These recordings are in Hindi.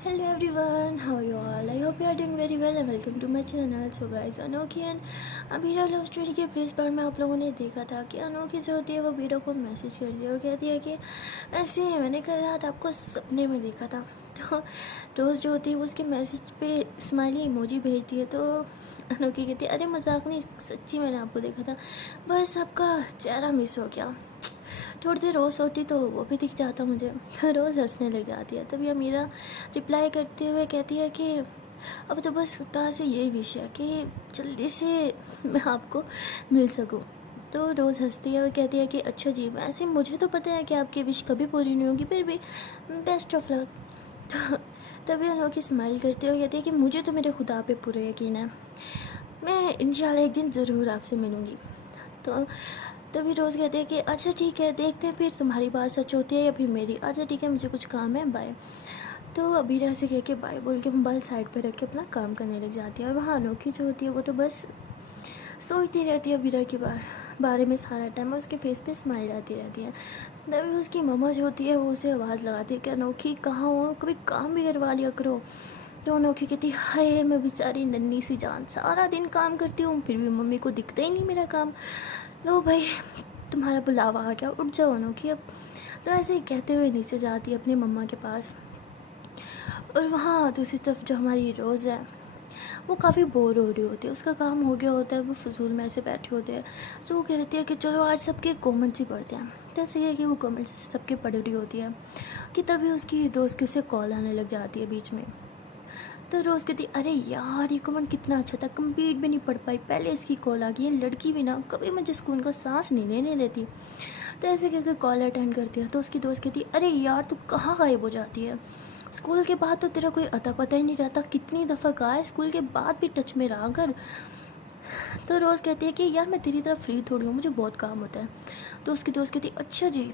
Hello everyone, how you all? I hope you are doing very well and welcome to my channel. So guys, अनोखी एंड अबीरा लव स्टोरी के प्रेस बार में आप लोगों ने देखा था कि अनोखी जो होती है वो बीरा को मैसेज कर दिया और कहती है कि ऐसे मैंने कल रात आपको सपने में देखा था। तो रोज़ जो होती है वो उसके मैसेज पे स्माइली इमोजी भेजती है। तो अनोखी कहती है अरे मजाक नहीं, सच्ची मैंने आपको देखा था, बस आपका चेहरा मिस हो गया। थोड़ी देर रोज़ होती तो वो भी दिख जाता मुझे। रोज़ हंसने लग जाती है। तभी अमीरा रिप्लाई करते हुए कहती है कि अब तो बस खुदा से यही विश है कि जल्दी से मैं आपको मिल सकूं। तो रोज़ हंसती है और कहती है कि अच्छा जी, वैसे मुझे तो पता है कि आपकी विश कभी पूरी नहीं होगी, फिर भी बेस्ट ऑफ लक। तभी अनोखी स्माइल करती है और कहती है कि मुझे तो मेरे खुदा पे पूरा यकीन है, मैं इंशाल्लाह एक दिन ज़रूर आपसे मिलूँगी। तो तभी रोज़ कहते हैं कि अच्छा ठीक है, देखते हैं फिर तुम्हारी बात सच होती है या फिर मेरी। अच्छा ठीक है, मुझे कुछ काम है, बाय। तो अबीरा से कह के बाय बोल के मोबाइल साइड पर रख के अपना काम करने लग जाती है। और वहाँ अनोखी जो होती है वो तो बस सोचती रहती है अबीरा के बारे में सारा टाइम, और उसके फेस पे स्माइल आती रहती है। तभी उसकी मम्मा जो होती है वो उसे आवाज़ लगाती है कि अनोखी कहाँ हो, कभी काम भी करवा लिया करो। तो अनोखी कहती हाय मैं बेचारी नन्ही सी जान, सारा दिन काम करती हूँ फिर भी मम्मी को दिखता ही नहीं मेरा काम। लो भाई, तुम्हारा बुलावा आ गया, उठ जाओ अनोखी अब। तो ऐसे ही कहते हुए नीचे जाती है अपनी मम्मा के पास। और वहाँ दूसरी तरफ जो हमारी रोज़ है वो काफ़ी बोर हो रही होती है, उसका काम हो गया होता है, वो फजूल में ऐसे बैठे होते हैं। तो वो कहती है कि चलो आज सबके कमेंट्स ही पढ़ते हैं। तो ऐसे है कि वो कमेंट्स सबके पढ़ रही होती है कि तभी उसकी दोस्त की उसे कॉल आने लग जाती है बीच में। तो रोज़ कहती अरे यार ये कमेंट कितना अच्छा था, कंप्लीट भी नहीं पढ़ पाई, पहले इसकी कॉल आ गई। ये लड़की भी ना कभी मुझे सुकून का सांस नहीं लेने देती। तो ऐसे कहकर कॉल अटेंड करती है। तो उसकी दोस्त कहती अरे यार तू कहाँ गायब हो जाती है, स्कूल के बाद तो तेरा कोई अता पता ही नहीं रहता, कितनी दफ़ा कहा है स्कूल के बाद भी टच में रहा कर। तो रोज़ कहती है कि यार मैं तेरी तरफ फ्री थोड़ी हूँ, मुझे बहुत काम होता है। तो उसकी दोस्त कहती अच्छा जी,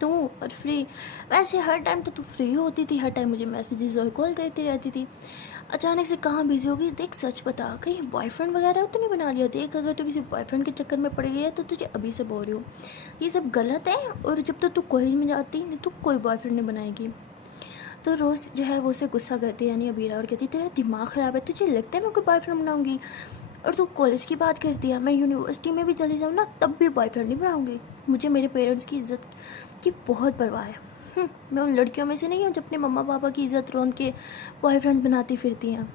तू और फ्री, वैसे हर टाइम तो तू फ्री होती थी, हर टाइम मुझे मैसेजेस और कॉल करती रहती थी, अचानक से कहाँ बिजी हो गई। देख सच बता, कहीं बॉयफ्रेंड वगैरह तो नहीं बना लिया? देख अगर तू किसी बॉयफ्रेंड के चक्कर में पड़ गई है तो तुझे अभी से बोल रही हूँ ये सब गलत है, और जब तक तू कॉलेज में जाती नहीं तो कोई बॉयफ्रेंड नहीं बनाएगी। तो रोज़ जो है वो उसे गुस्सा करती है यानी अबीरा, और कहती तेरा दिमाग ख़राब है, तुझे लगता है मैं कोई बॉयफ्रेंड बनाऊंगी? और तू कॉलेज की बात करती है, मैं यूनिवर्सिटी में भी चली जाऊँ ना तब भी बॉयफ्रेंड नहीं बनाऊंगी। मुझे मेरे पेरेंट्स की इज़्ज़त की बहुत परवाह है। मैं उन लड़कियों में से नहीं हूँ जो अपने मम्मा पापा की इज़्ज़त रोन के बॉयफ्रेंड बनाती फिरती हैं।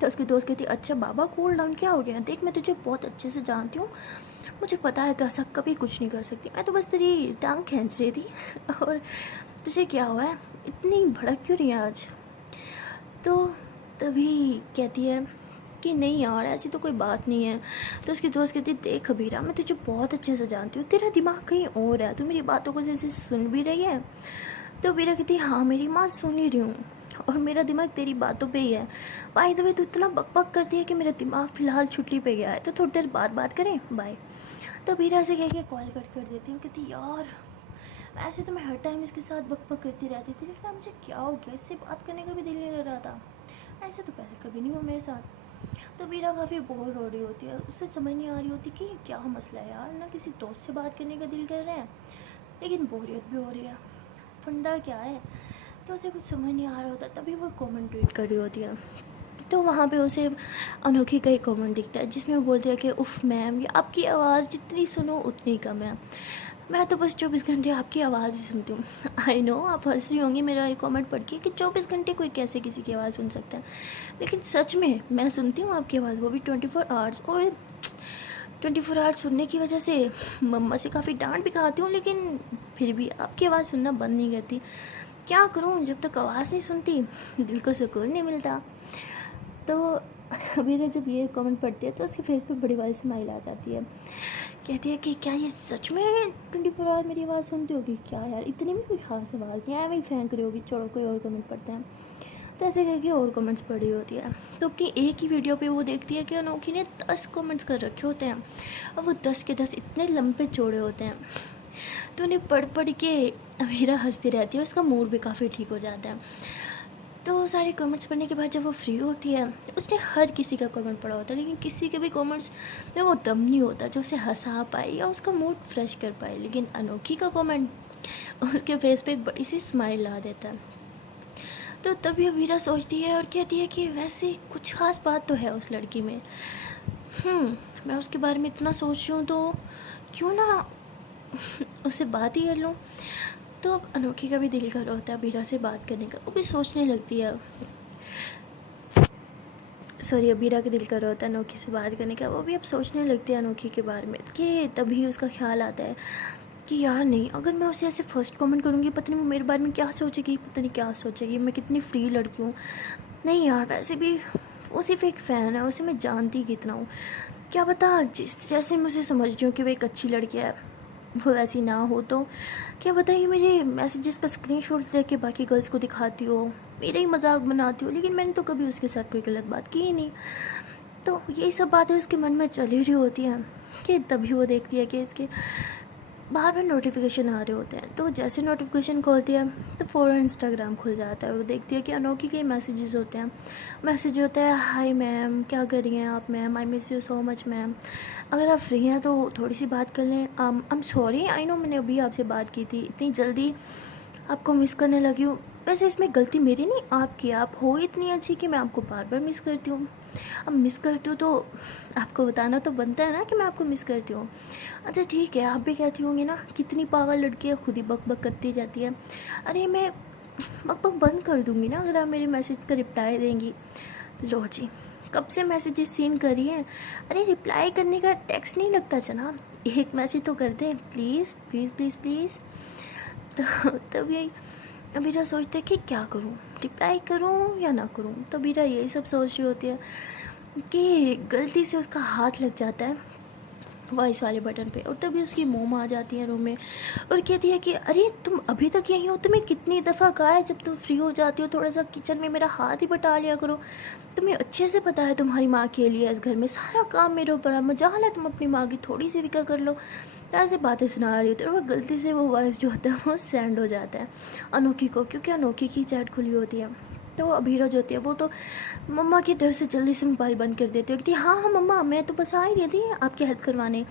तो उसकी दोस्त कहती अच्छा बाबा कूल डाउन, क्या हो गया? देख मैं तुझे बहुत अच्छे से जानती हूँ, मुझे पता है तो ऐसा कभी कुछ नहीं कर सकती, मैं तो बस तेरी टांग खींच रही थी। और तुझे क्या हुआ है, इतनी भड़क क्यों रही है आज? तो तभी कहती है कि नहीं यार ऐसी तो कोई बात नहीं है। तो उसकी दोस्त कहती देख कबीरा मैं तुझे बहुत अच्छे से जानती हूँ, तेरा दिमाग कहीं और है, तू मेरी बातों को जैसे सुन भी रही है। तो बीरा कहती हाँ मेरी माँ सुन ही रही हूँ, और मेरा दिमाग तेरी बातों पे ही है। बाय द वे तू इतना बकबक करती है कि मेरा दिमाग फ़िलहाल छुट्टी पे गया है, तो थोड़ी देर बाद बात करें, बाय। तो बीरा से कह के कॉल कट कर देती हूँ। कहती यार ऐसे तो मैं हर टाइम इसके साथ बकबक करती रहती थी, लेकिन मुझे क्या हो गया, इससे बात करने का भी दिल नहीं कर रहा था। ऐसे तो पहले कभी नहीं हुआ मेरे साथ। तो बीरा काफ़ी बोर हो रही होती है, उससे समझ नहीं आ रही होती कि क्या मसला है यार, ना किसी दोस्त से बात करने का दिल कर रहा है लेकिन बोरियत भी हो रही है, फंडा क्या है। तो उसे कुछ समझ नहीं आ रहा होता, तभी वो कमेंट रीड कर रही होती है। तो वहाँ पे उसे अनोखी का एक कमेंट दिखता है जिसमें वो बोलती है कि उफ़ मैम, ये आपकी आवाज़ जितनी सुनो उतनी कम है, मैं तो बस 24 घंटे आपकी आवाज़ ही सुनती हूँ। आई नो आप हंस रही होंगी मेरा ये कमेंट पढ़ के कि 24 घंटे कोई कैसे किसी की आवाज़ सुन सकता है, लेकिन सच में मैं सुनती हूँ आपकी आवाज़, वो भी 24 आवर्स। और 24 आवर्स सुनने की वजह से मम्मा से काफ़ी डांट भी खाती हूँ, लेकिन फिर भी आपकी आवाज़ सुनना बंद नहीं करती। क्या करूँ, जब तक आवाज़ नहीं सुनती दिल को सुकून नहीं मिलता। तो मेरे जब ये कमेंट पढ़ती है तो उसके फेस पे बड़ी वाली स्माइल आ जाती है। कहती है कि क्या ये सच में 24 आवर मेरी आवाज़ सुनती होगी क्या? यार इतनी भी कोई ख़ास आवाज़ नहीं है, वही फेंक रही होगी, छोड़ो कोई और कमेंट पढ़ते हैं। तो ऐसे करके और कमेंट्स पढ़ी होती है। तो अपनी एक ही वीडियो पे वो देखती है कि अनोखी ने 10 कमेंट्स कर रखे होते हैं, और वो 10 के 10 इतने लंबे चौड़े होते हैं। तो उन्हें पढ़ पढ़ के अमीरा हंसती रहती है, उसका मूड भी काफ़ी ठीक हो जाता है। तो सारे कमेंट्स पढ़ने के बाद जब वो फ्री होती है, उसने हर किसी का कमेंट पढ़ा होता है, लेकिन किसी के भी कमेंट्स में वो दम नहीं होता जो उसे हंसा पाए या उसका मूड फ्रेश कर पाए। लेकिन अनोखी का कमेंट उसके फेस पे एक बड़ी सी स्माइल ला देता है। तो तभी अबीरा सोचती है और कहती है कि वैसे कुछ खास बात तो है उस लड़की में। मैं उसके बारे में इतना सोच रही हूँ तो क्यों ना उससे बात ही कर लूँ। तो अब अनोखी का भी दिल कर रहा होता है अबीरा से बात करने का, वो भी सोचने लगती है। सॉरी, अबीरा का दिल कर रहा होता है अनोखी से बात करने का, वो भी अब सोचने लगती है अनोखी के बारे में। कि तभी उसका ख्याल आता है कि यार नहीं, अगर मैं उसे ऐसे फर्स्ट कमेंट करूँगी पता नहीं वो मेरे बारे में क्या सोचेगी, पता नहीं क्या सोचेगी, मैं कितनी फ्री लड़की हूँ। नहीं यार, वैसे भी वो सिर्फ एक फ़ैन है, उसे मैं जानती कितना हूँ, क्या पता जिस जैसे मुझे समझ रही हूँ कि वो एक अच्छी लड़की है वो वैसी ना हो। तो क्या पता ये मेरे मैसेजेस का स्क्रीनशॉट लेके बाकी गर्ल्स को दिखाती हो, मेरा ही मजाक बनाती हो, लेकिन मैंने तो कभी उसके साथ कोई गलत बात की ही नहीं। तो यही सब बातें उसके मन में चल ही रही होती हैं कि तभी वो देखती है कि इसके बार बार नोटिफिकेशन आ रहे होते हैं। तो जैसे नोटिफिकेशन खोलती है तो फ़ौरन इंस्टाग्राम खुल जाता है। वो देखती है कि अनोखी के मैसेजेस होते हैं। मैसेज होता है, हाय मैम, क्या कर रही हैं आप ma'am, I miss you so much ma'am, अगर आप फ्री हैं तो थोड़ी सी बात कर लें। I am sorry, I know मैंने अभी आपसे बात की थी, इतनी जल्दी आपको मिस करने लगी हूँ। वैसे इसमें गलती मेरी नहीं आपकी, आप हो इतनी अच्छी कि मैं आपको बार बार मिस करती हूँ। अब मिस करती हूँ तो आपको बताना तो बनता है ना कि मैं आपको मिस करती हूँ। अच्छा ठीक है, आप भी कहती होंगी ना कितनी पागल लड़की है, खुद ही बक बक करती जाती है। अरे मैं बक बक बंद कर दूँगी ना अगर आप मेरे मैसेज का रिप्लाई देंगी। लो जी, कब से मैसेजेस सीन करी हैं। अरे रिप्लाई करने का टैक्स नहीं लगता जनाब, एक मैसेज तो कर दें प्लीज़ प्लीज़ प्लीज़ प्लीज़। तो तब यही अबीरा सोचते है कि क्या करूं, रिप्लाई करूं या ना करूं। तो अबीरा यही सब सोच रही होती है कि गलती से उसका हाथ लग जाता है वॉइस वाले बटन पे, और तभी उसकी मोम आ जाती है रूम में और कहती है कि अरे तुम अभी तक यहीं हो, तुम्हें कितनी दफ़ा कहा है जब तुम फ्री हो जाती हो थोड़ा सा किचन में मेरा हाथ ही बटा लिया करो। तुम्हें अच्छे से पता है तुम्हारी माँ के लिए इस घर में सारा काम मेरे ऊपर है, मजाल है तुम अपनी माँ की थोड़ी सी फिक्र कर लो। तो ऐसे बातें सुना रही होती है और वो गलती से वो वॉइस जो होता है वो सेंड हो जाता है अनोखी को, क्योंकि अनोखी की चैट खुली होती है। तो अबीरा जो होती है वो तो मम्मा के डर से जल्दी से मोबाइल बंद कर देती है, कहती है हाँ हाँ मम्मा मैं तो बस आ ही रही थी आपकी हेल्प करवाने।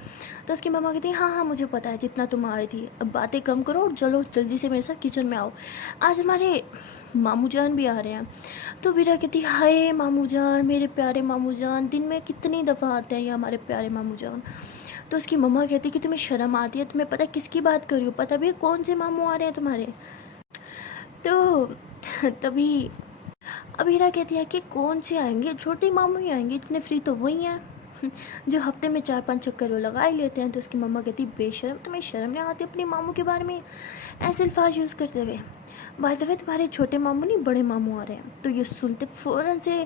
तो उसकी मम्मा कहती है हाँ हाँ मुझे पता है जितना तुम आ रही थी, अब बातें कम करो और चलो जल्दी से मेरे साथ किचन में आओ, आज हमारे मामू जान भी आ रहे हैं। तो बीरा कहती हाय मामू जान, मेरे प्यारे मामू जान, दिन में कितनी दफ़ा आते हैं ये हमारे प्यारे मामू जान। तो उसकी मम्मा कहती कि तुम्हें शर्म आती है, तुम्हें पता किसकी बात कर रही हो, पता भी है कौन से मामू आ रहे हैं तुम्हारे। तो तभी अबीरा कहती है कि कौन से आएंगे, छोटे मामू ही आएंगे, इतने फ्री तो वही हैं जो हफ्ते में 4-5 चक्कर वो लगा ही लेते हैं। तो उसकी मम्मा कहती बेशर्म, तुम्हें शर्म नहीं आती अपने मामू के बारे में ऐसे अल्फाज यूज़ करते हुए। बाय द वे तुम्हारे छोटे मामू नहीं बड़े मामू आ रहे हैं। तो ये सुनते फ़ौरन से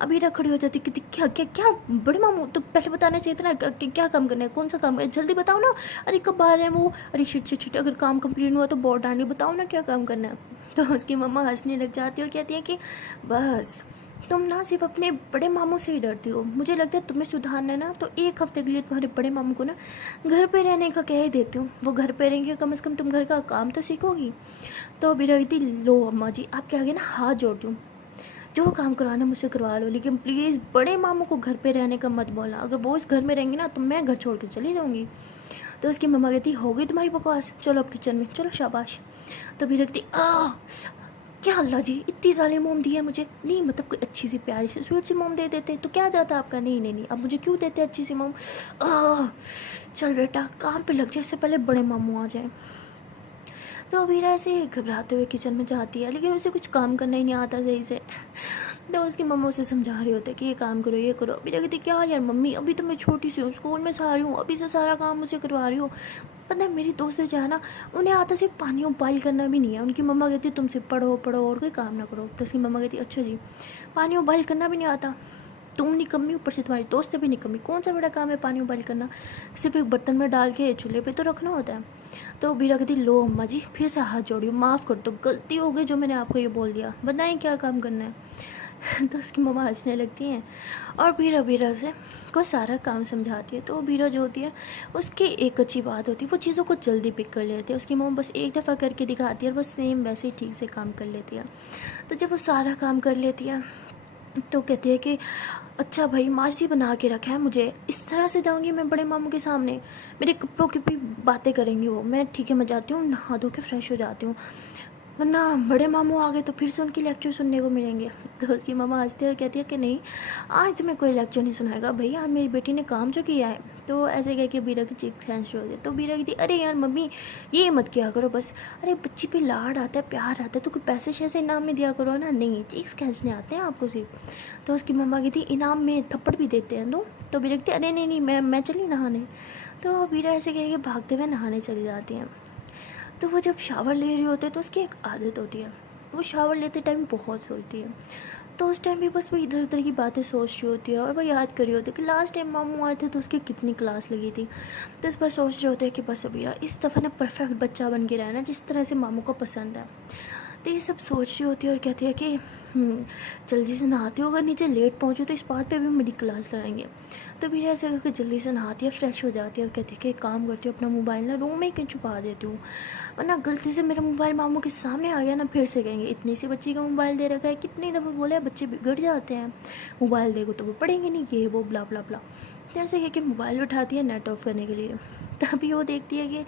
अबीरा खड़ी हो जाती कि क्या क्या क्या बड़े मामू, तो पहले बताना चाहिए था ना क्या काम करना है, कौन सा काम है, जल्दी बताओ ना। अरे कब आ रहे हैं वो, अरे शिट शिट शिट, अगर काम कंप्लीट हुआ तो बहुत डांट, बताओ ना क्या काम करना है। तो उसकी मम्मा हंसने लग जाती है और कहती है कि बस तुम ना सिर्फ अपने बड़े मामू से ही डरती हो, मुझे लगता है तुम्हें सुधारना है ना तो एक हफ्ते के लिए तुम्हारे बड़े मामू को ना घर पे रहने का कह ही देती हूँ, वो घर पे रहेंगे कम से कम तुम घर का काम तो सीखोगी। तो अभी रही थी लो अम्मा जी आपके आगे ना हाथ जोड़ती हूँ, जो काम करवाना मुझसे करवा लो, लेकिन प्लीज़ बड़े मामू को घर पे रहने का मत बोलना, अगर वो इस घर में रहेंगे ना तो मैं घर छोड़ के चली जाऊँगी। तो उसकी मम्मा कहती हो गई तुम्हारी बकवास, चलो अब किचन में चलो शाबाश। तो भी रखती क्या अल्लाह जी इतनी सारी मोम दी है मुझे, नहीं मतलब कोई अच्छी सी प्यारी सी स्वीट सी मोम दे देते तो क्या जाता आपका, नहीं नहीं नहीं अब मुझे क्यों देते अच्छी सी मोम। चल बेटा काम पे लग जाए, इससे पहले बड़े मामू आ जाए। तो अबीरा ऐसे घबराते हुए किचन में जाती है, लेकिन उसे कुछ काम करना ही नहीं आता सही से। तो उसकी मम्मा उसे समझा रही होती है कि ये काम करो ये करो। अबीरा कहती क्या यार मम्मी अभी तो मैं छोटी सी हूँ, स्कूल में से आ रही हूँ, अभी से सारा काम मुझे करवा रही हो। पता है मेरी दोस्त जो है ना उन्हें आता सिर्फ पानी उबाल करना भी नहीं है, उनकी मम्मा कहती है तुमसे पढ़ो पढ़ो और कोई काम ना करो। तो उसकी मम्मा कहती अच्छा जी पानी उबाल करना भी नहीं आता, तुम निकम्मी ऊपर से तुम्हारी दोस्त भी निकम्मी, कौन सा बड़ा काम है पानी उबाल करना, सिर्फ एक बर्तन में डाल के चूल्हे पे तो रखना होता है। तो बीरा कहती लो अम्मा जी फिर से हाथ जोड़ियो, माफ़ कर दो गलती हो गई जो मैंने आपको ये बोल दिया, बताएं क्या काम करना है। तो उसकी मम्मा हंसने लगती हैं और बीरा से को सारा काम समझाती है। तो बीरा जो होती है उसकी एक अच्छी बात होती है वो चीज़ों को जल्दी पिक कर लेती है, उसकी मम्मा बस एक दफ़ा करके दिखाती है और वो सेम वैसे ही ठीक से काम कर लेती है। तो जब वो सारा काम कर लेती है तो कहती है कि अच्छा भाई मासी बना के रखा है मुझे, इस तरह से जाऊँगी मैं बड़े मामू के सामने, मेरे कपड़ों की भी बातें करेंगी वो, मैं ठीक है मैं जाती हूँ नहा धो के फ्रेश हो जाती हूँ। वरना बड़े मामू आ गए तो फिर से उनकी लेक्चर सुनने को मिलेंगे। तो उसकी मम्मा हंसती है और कहती है कि नहीं, आज तुम्हें कोई लेक्चर नहीं सुनाएगा भाई, आज मेरी बेटी ने काम जो किया है। तो ऐसे कह के बीरा की चीख खींच हो गई। तो बीरा कहती अरे यार मम्मी, ये मत किया करो बस, अरे बच्ची पे लाड आता है, प्यार आता है, तो कोई पैसे शैसे इनाम में दिया करो ना। नहीं, चीख खींचने आते हैं आपको सिर्फ। तो उसकी मम्मा कहती इनाम में थप्पड़ भी देते हैं दो। तो बीरा कहती अरे नहीं नहीं, मैं चली नहाने। तो बीरा ऐसे कह के भागते हुए नहाने चली जाती हैं। तो वो जब शावर ले रही होती है तो उसकी एक आदत होती है, वो शावर लेते टाइम बहुत सोचती है। तो उस टाइम भी बस वो इधर उधर की बातें सोच रही होती है और वो याद कर रही होती है कि लास्ट टाइम मामू आए थे तो उसकी कितनी क्लास लगी थी। तो इस पर सोच रहे होते हैं कि बस अभी इस दफ़ा ना परफेक्ट बच्चा बन के रहना जिस तरह से मामू को पसंद है। तो ये सब सोच रही होती है और कहती है कि जल्दी से नहाती हो, अगर नीचे लेट पहुँचो तो इस बात पे भी मेरी क्लास लगाएंगे। तो फिर ऐसे करके जल्दी से नहाती है, फ्रेश हो जाती है और कहती है कि एक काम करती हूँ, अपना मोबाइल ना रूम में ही छुपा देती हूँ, वरना गलती से मेरा मोबाइल मामू के सामने आ गया ना फिर से कहेंगे इतनी सी बच्ची का मोबाइल दे रखा है। कितनी दफ़ा बोला है बच्चे बिगड़ जाते हैं, मोबाइल देखो तो वो पढ़ेंगे नहीं, ये वो ब्ला ब्ला ब्ला। तो ऐसे कह के मोबाइल उठाती है नेट ऑफ करने के लिए। तभी वो देखती है कि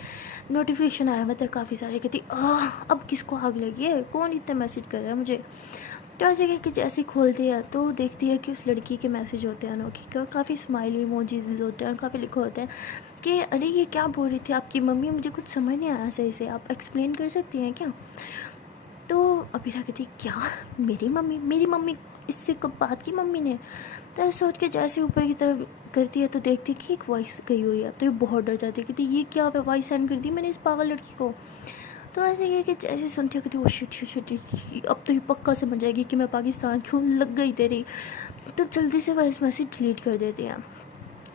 नोटिफिकेशन आया हुआ था काफ़ी सारे। कहती अब किसको आग लगी है, कौन इतना मैसेज कर रहा है मुझे। तो ऐसे कि जैसे ही खोलती है तो देखती है कि उस लड़की के मैसेज होते हैं अनोखी का, काफ़ी स्माइली इमोजीज होते हैं, काफ़ी लिखे होते हैं कि अरे ये क्या बोल रही थी आपकी मम्मी, मुझे कुछ समझ नहीं आया सही से, आप एक्सप्लेन कर सकती हैं क्या। तो अबीरा कहती क्या, मेरी मम्मी इससे कब बात की मम्मी ने। तो ऐसे सोच के जैसे ऊपर की तरफ करती है तो देखती है कि एक वॉइस गई हुई है। तो ये बहुत डर जाती है, कहती ये क्या वॉइस सेंड कर दी मैंने इस पागल लड़की को। तो ऐसे ही है कि जैसे सुनती हो कि वो शिट शिट शिट, अब तो ये पक्का समझ जाएगी कि मैं पाकिस्तान क्यों लग गई तेरी। तो जल्दी से वॉइस मैसेज डिलीट कर देती हैं।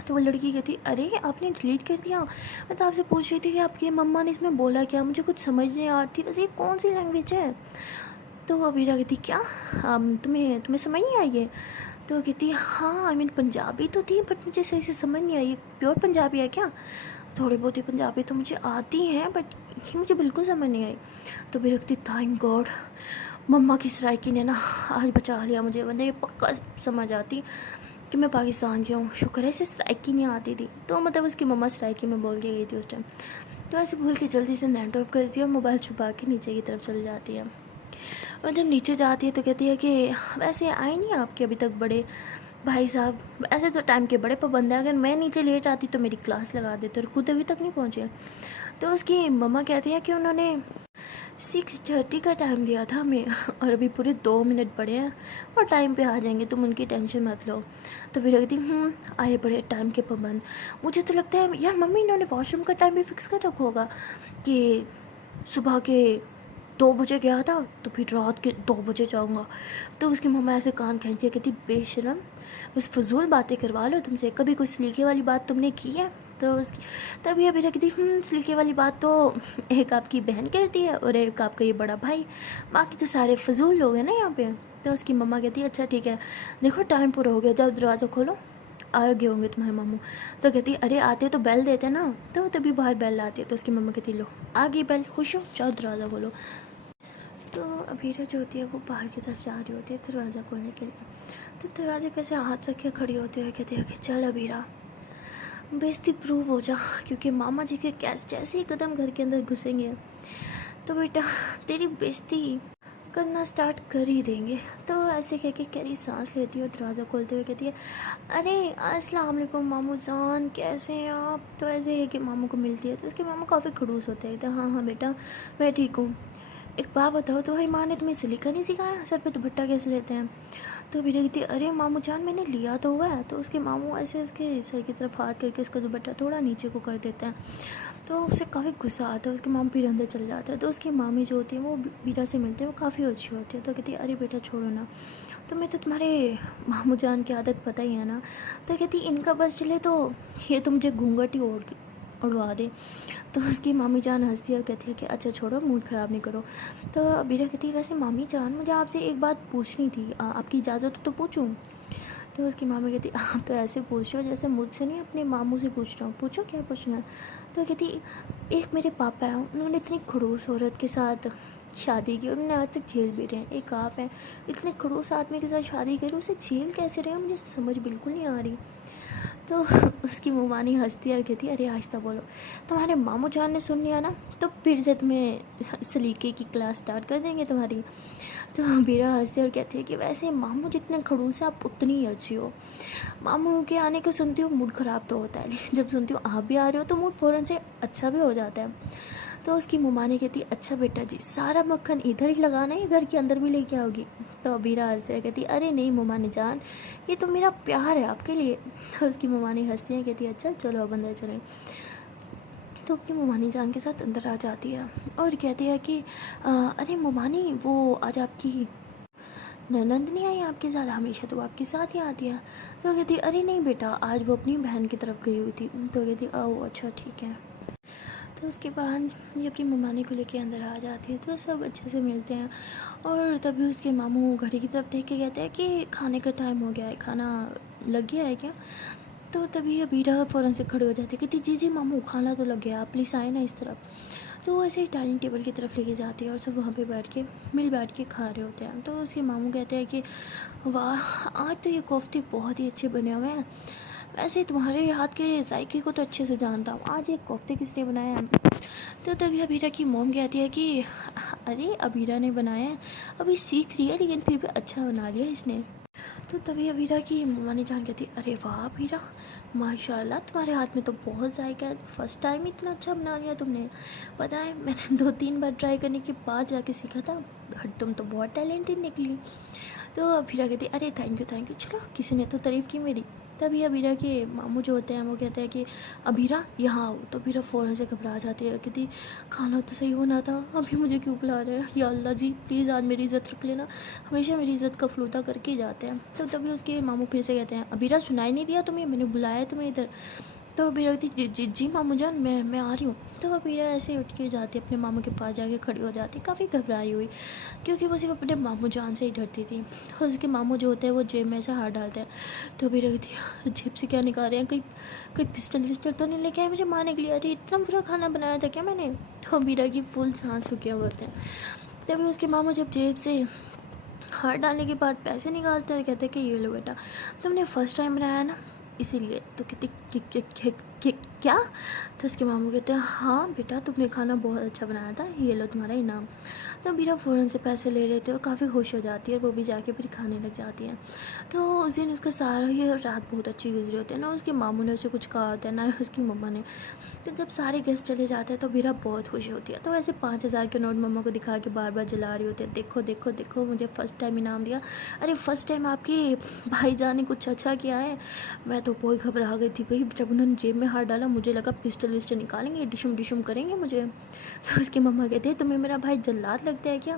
तो वो लड़की कहती अरे आपने डिलीट कर दिया, मैं तो आपसे पूछ रही थी कि आपकी मम्मा ने इसमें बोला क्या, मुझे कुछ समझ नहीं आ रही थी, वैसे ये कौन सी लैंग्वेज है। तो वो अबीरा कहती क्या, तुम्हें तुम्हें समझ नहीं आई है। तो वो कहती हाँ आई मीन पंजाबी तो थी बट मुझे सही से समझ नहीं आई, प्योर पंजाबी है क्या। थोड़ी बहुत ही पंजाबी तो मुझे आती है बट ये मुझे बिल्कुल समझ नहीं आई। तो भी रखती थैंक गॉड मम्मा की सराइकी ने ना आज बचा लिया मुझे, वरना ये पक्का समझ आती कि मैं पाकिस्तान की हूँ। शुक्र है इसे सराइकी नहीं आती थी। तो मतलब उसकी मम्मा सराइकी में बोल के गई थी उस टाइम। तो ऐसे बोल के जल्दी से नेट ऑफ करती है और मोबाइल छुपा के नीचे की तरफ चली जाती है। और जब नीचे जाती है तो कहती है कि वैसे आए नहीं आपके अभी तक बड़े भाई साहब, ऐसे तो टाइम के बड़े पाबंद हैं, अगर मैं नीचे लेट आती तो मेरी क्लास लगा देते और खुद अभी तक नहीं पहुँचे। तो उसकी मम्मा कहती है कि उन्होंने 6:30 का टाइम दिया था हमें और अभी पूरे 2 मिनट पड़े हैं और टाइम पे आ जाएंगे, तुम उनकी टेंशन मत लो। तो फिर कहती आए बड़े टाइम के पाबंद। मुझे तो लगता है यार मम्मी इन्होंने वॉशरूम का टाइम भी फिक्स कर रखा होगा कि सुबह के 2 बजे गया था तो फिर रात के 2 बजे जाऊँगा। तो उसकी मम्मा ऐसे कान खींची कहती बेशरम, बस फजूल बातें करवा लो तुमसे, कभी कोई सलीके वाली बात तुमने की है। तो उसकी तभी अभी रखती सलीके वाली बात तो एक आपकी बहन करती है और एक आपका ये बड़ा भाई, बाकी तो सारे फजूल लोग हैं ना यहाँ पे। तो उसकी मम्मा कहती है अच्छा ठीक है, देखो टाइम पूरा हो गया, जाओ दरवाज़ा खोलो, आ गए होंगे तुम्हारे मामू। तो कहती अरे आते तो बेल देते ना। तो तभी बाहर बेल आती है तो उसकी मम्मा कहती लो आ गई बेल, खुश हो, जाओ दरवाज़ा खोलो। तो अबीरा जो होती है वो बाहर की तरफ जा रही होती है दरवाज़ा खोलने के लिए। तो दरवाजे पे से हाथ रख के खड़ी होती है, कहती है कि चल अबीरा बेइज्जती प्रूव हो जा, क्योंकि मामा जी के कैस जैसे ही कदम घर के अंदर घुसेंगे तो बेटा तेरी बेइज्जती करना स्टार्ट कर ही देंगे। तो ऐसे कह के कैरी सांस लेती है और दरवाज़ा खोलते हुए कहती है अरे अस्सलाम वालेकुम मामू जान, कैसे हैं आप। तो ऐसे है कि मामू को मिलती है तो उसके मामू काफ़ी खड़ूस होते हैं, कहते हाँ हाँ बेटा मैं ठीक हूँ, एक बात बताओ तुम्हारी माँ ने तुम्हें सलीका नहीं सिखाया, सर पे दुपट्टा कैसे लेते हैं। तो बेटा कहती अरे मामू जान मैंने लिया तो हुआ है। तो उसके मामू ऐसे उसके सर की तरफ हाथ करके उसका दुपट्टा थोड़ा नीचे को कर देते हैं। तो उसे काफ़ी गुस्सा आता है, उसके मामू फिर अंदर चल जाता है। तो उसकी मामी जो होती है वो बीरा से मिलते हैं, वो काफ़ी अच्छी होती है। तो कहती है अरे बेटा छोड़ो ना, तुम्हें तो तुम्हारे मामू जान की आदत पता ही है ना। तो कहती इनका बस चले तो ये तो मुझे घूंघट ही उड़वा दे। तो उसकी मामी जान हंसती है और कहती है कि अच्छा छोड़ो मूड ख़राब नहीं करो। तो बीरा कहती है वैसे मामी जान मुझे आपसे एक बात पूछनी थी, आपकी इजाज़त हो तो पूछूं। तो उसकी मामी कहती आप तो ऐसे पूछ रहे हो जैसे मुझसे नहीं अपने मामू से पूछ रहा हूँ, पूछो क्या पूछना है। तो कहती एक मेरे पापा हैं, उन्होंने इतनी खड़ूस औरत के साथ शादी की, उन्होंने आज तक जेल भी रहे। एक आप है इतने खड़ूस आदमी के साथ शादी करी, उसे जेल कैसे रहे मुझे समझ बिल्कुल नहीं आ रही। तो उसकी मुमानी हंसती है और कहती है, अरे आहिस्ता बोलो, तुम्हारे मामू जान ने सुन लिया ना तो फिर से तुम्हें सलीके की क्लास स्टार्ट कर देंगे तुम्हारी। तो बीरा हंसती है और कहती है कि वैसे मामू जितने खड़ूस हैं आप उतनी ही अच्छी हो। मामू के आने को सुनती हूँ मूड ख़राब तो होता है, लेकिन जब सुनती हूँ आप भी आ रहे हो तो मूड फ़ौरन से अच्छा भी हो जाता है। तो उसकी मुमानी कहती, अच्छा बेटा जी, सारा मक्खन इधर ही लगाना है, घर के अंदर भी लेके आओगी। तो अबीरा हंसते है, कहती, अरे नहीं मुमानी जान, ये तो मेरा प्यार है आपके लिए। तो उसकी मुमानी हंसती है, कहती, अच्छा चलो अब अंदर चलें। तो अपनी मुमानी जान के साथ अंदर आ जाती है और कहती है कि अरे मुमानी, वो आज आपकी ननंद नहीं आई आपके साथ? हमेशा तो आपके साथ ही आती है। तो कहती, अरे नहीं बेटा, आज वो अपनी बहन की तरफ गई हुई थी। तो कहती, ओह अच्छा ठीक है। तो उसके बाद ये अपनी ममानी को लेके अंदर आ जाती है, तो सब अच्छे से मिलते हैं। और तभी उसके मामू घड़ी की तरफ देख के कहते हैं कि खाने का टाइम हो गया है, खाना लग गया है क्या? तो तभी अबीरा फ़ौरन से खड़े हो जाती है, कहती, जी जी मामू, खाना तो लग गया, आप प्लीज़ आए ना इस तरफ। तो वो ऐसे ही डाइनिंग टेबल की तरफ लेके जाती है और सब वहाँ पे बैठ के खा रहे होते हैं। तो उसके मामू कहते हैं कि वाह, आज तो ये कोफ्ते बहुत ही अच्छे बने हुए हैं। वैसे तुम्हारे हाथ के जायके को तो अच्छे से जानता हूँ, आज ये कोफ्ते किसने बनाया है? तो तभी अबीरा की मोम कहती है कि अरे अबीरा ने बनाया है, अभी सीख रही है लेकिन फिर भी अच्छा बना लिया इसने। तो तभी अबीरा की मम्मी जान कहती, अरे वाह अबीरा, माशाल्लाह तुम्हारे हाथ में तो बहुत जायका है, फर्स्ट टाइम इतना अच्छा बना लिया तुमने। पता है मैंने 2-3 बार ट्राई करने के बाद जाके सीखा था, बट तुम तो बहुत टैलेंटेड निकली। तो अबीरा कहती, अरे थैंक यू, चलो किसी ने तो तारीफ़ की मेरी। तभी अबीरा के मामू जो होते हैं वो कहते हैं कि अबीरा यहाँ आओ। तो अबीरा फ़ौरन से घबरा जाती है, कहती खाना तो सही होना था, अभी मुझे क्यों बुला रहे हैं? या अल्लाह जी प्लीज़ आज मेरी इज़्ज़त रख लेना, हमेशा मेरी इज़्ज़त का फलूदा करके ही जाते हैं। तो तभी उसके मामू फिर से कहते हैं, अबीरा सुनाई नहीं दिया तुम्हें, मैंने बुलाया है तुम्हें इधर। तो अबीरा कहती, जी जी जी मामू जान, मैं आ रही हूँ। तो अबीरा ऐसे उठ के जाती है, अपने मामू के पास जाके खड़ी हो जाती, काफ़ी घबराई हुई, क्योंकि वो सिर्फ अपने मामू जान से ही डरती थी। तो उसके मामू जो होते हैं वो जेब में से हाथ डालते हैं। तो अबीरा कहती है, जेब से क्या निकाल रहे हैं, कहीं कहीं पिस्टल विस्टल तो नहीं लेके आए मुझे मारने के लिए? अरे इतना बुरा खाना बनाया था क्या मैंने? तो अबीरा की फुल सांस सूखे हुए होते हैं। तभी उसके मामू जब जेब से हाथ डालने के बाद पैसे निकालते हैं, कहते हैं कि ये लो बेटा, तुमने फर्स्ट टाइम बनाया ना इसीलिए। तो कहते क्या? तो उसके मामू कहते हैं, हाँ बेटा तुमने खाना बहुत अच्छा बनाया था, ये लो तुम्हारा इनाम। तो बीरा फ़ौरन से पैसे ले लेते हैं और काफ़ी खुश हो जाती है, और वो भी जाके फिर खाने लग जाती है। तो उस दिन उसका सारा ये रात बहुत अच्छी गुजरी होती है, ना उसके मामू ने उसे कुछ कहा होता है ना उसकी मम्मा ने। तो जब सारे गेस्ट चले जाते हैं तो बीरा बहुत खुश होती है, तो ऐसे 5,000 के नोट मम्मा को दिखा के बार बार जला रही होती है, देखो देखो देखो मुझे फ़र्स्ट टाइम इनाम दिया। अरे फर्स्ट टाइम आपके भाईजान ने कुछ अच्छा किया है। मैं तो बहुत घबरा गई थी भाई, जब उन्होंने जेब में हाथ डाला मुझे लगा पिस्टल विस्टल निकालेंगे, डिशुम डिशुम करेंगे मुझे। तो उसकी मम्मा कहते हैं, तुम्हें मेरा भाई जल्लाद लगता है क्या?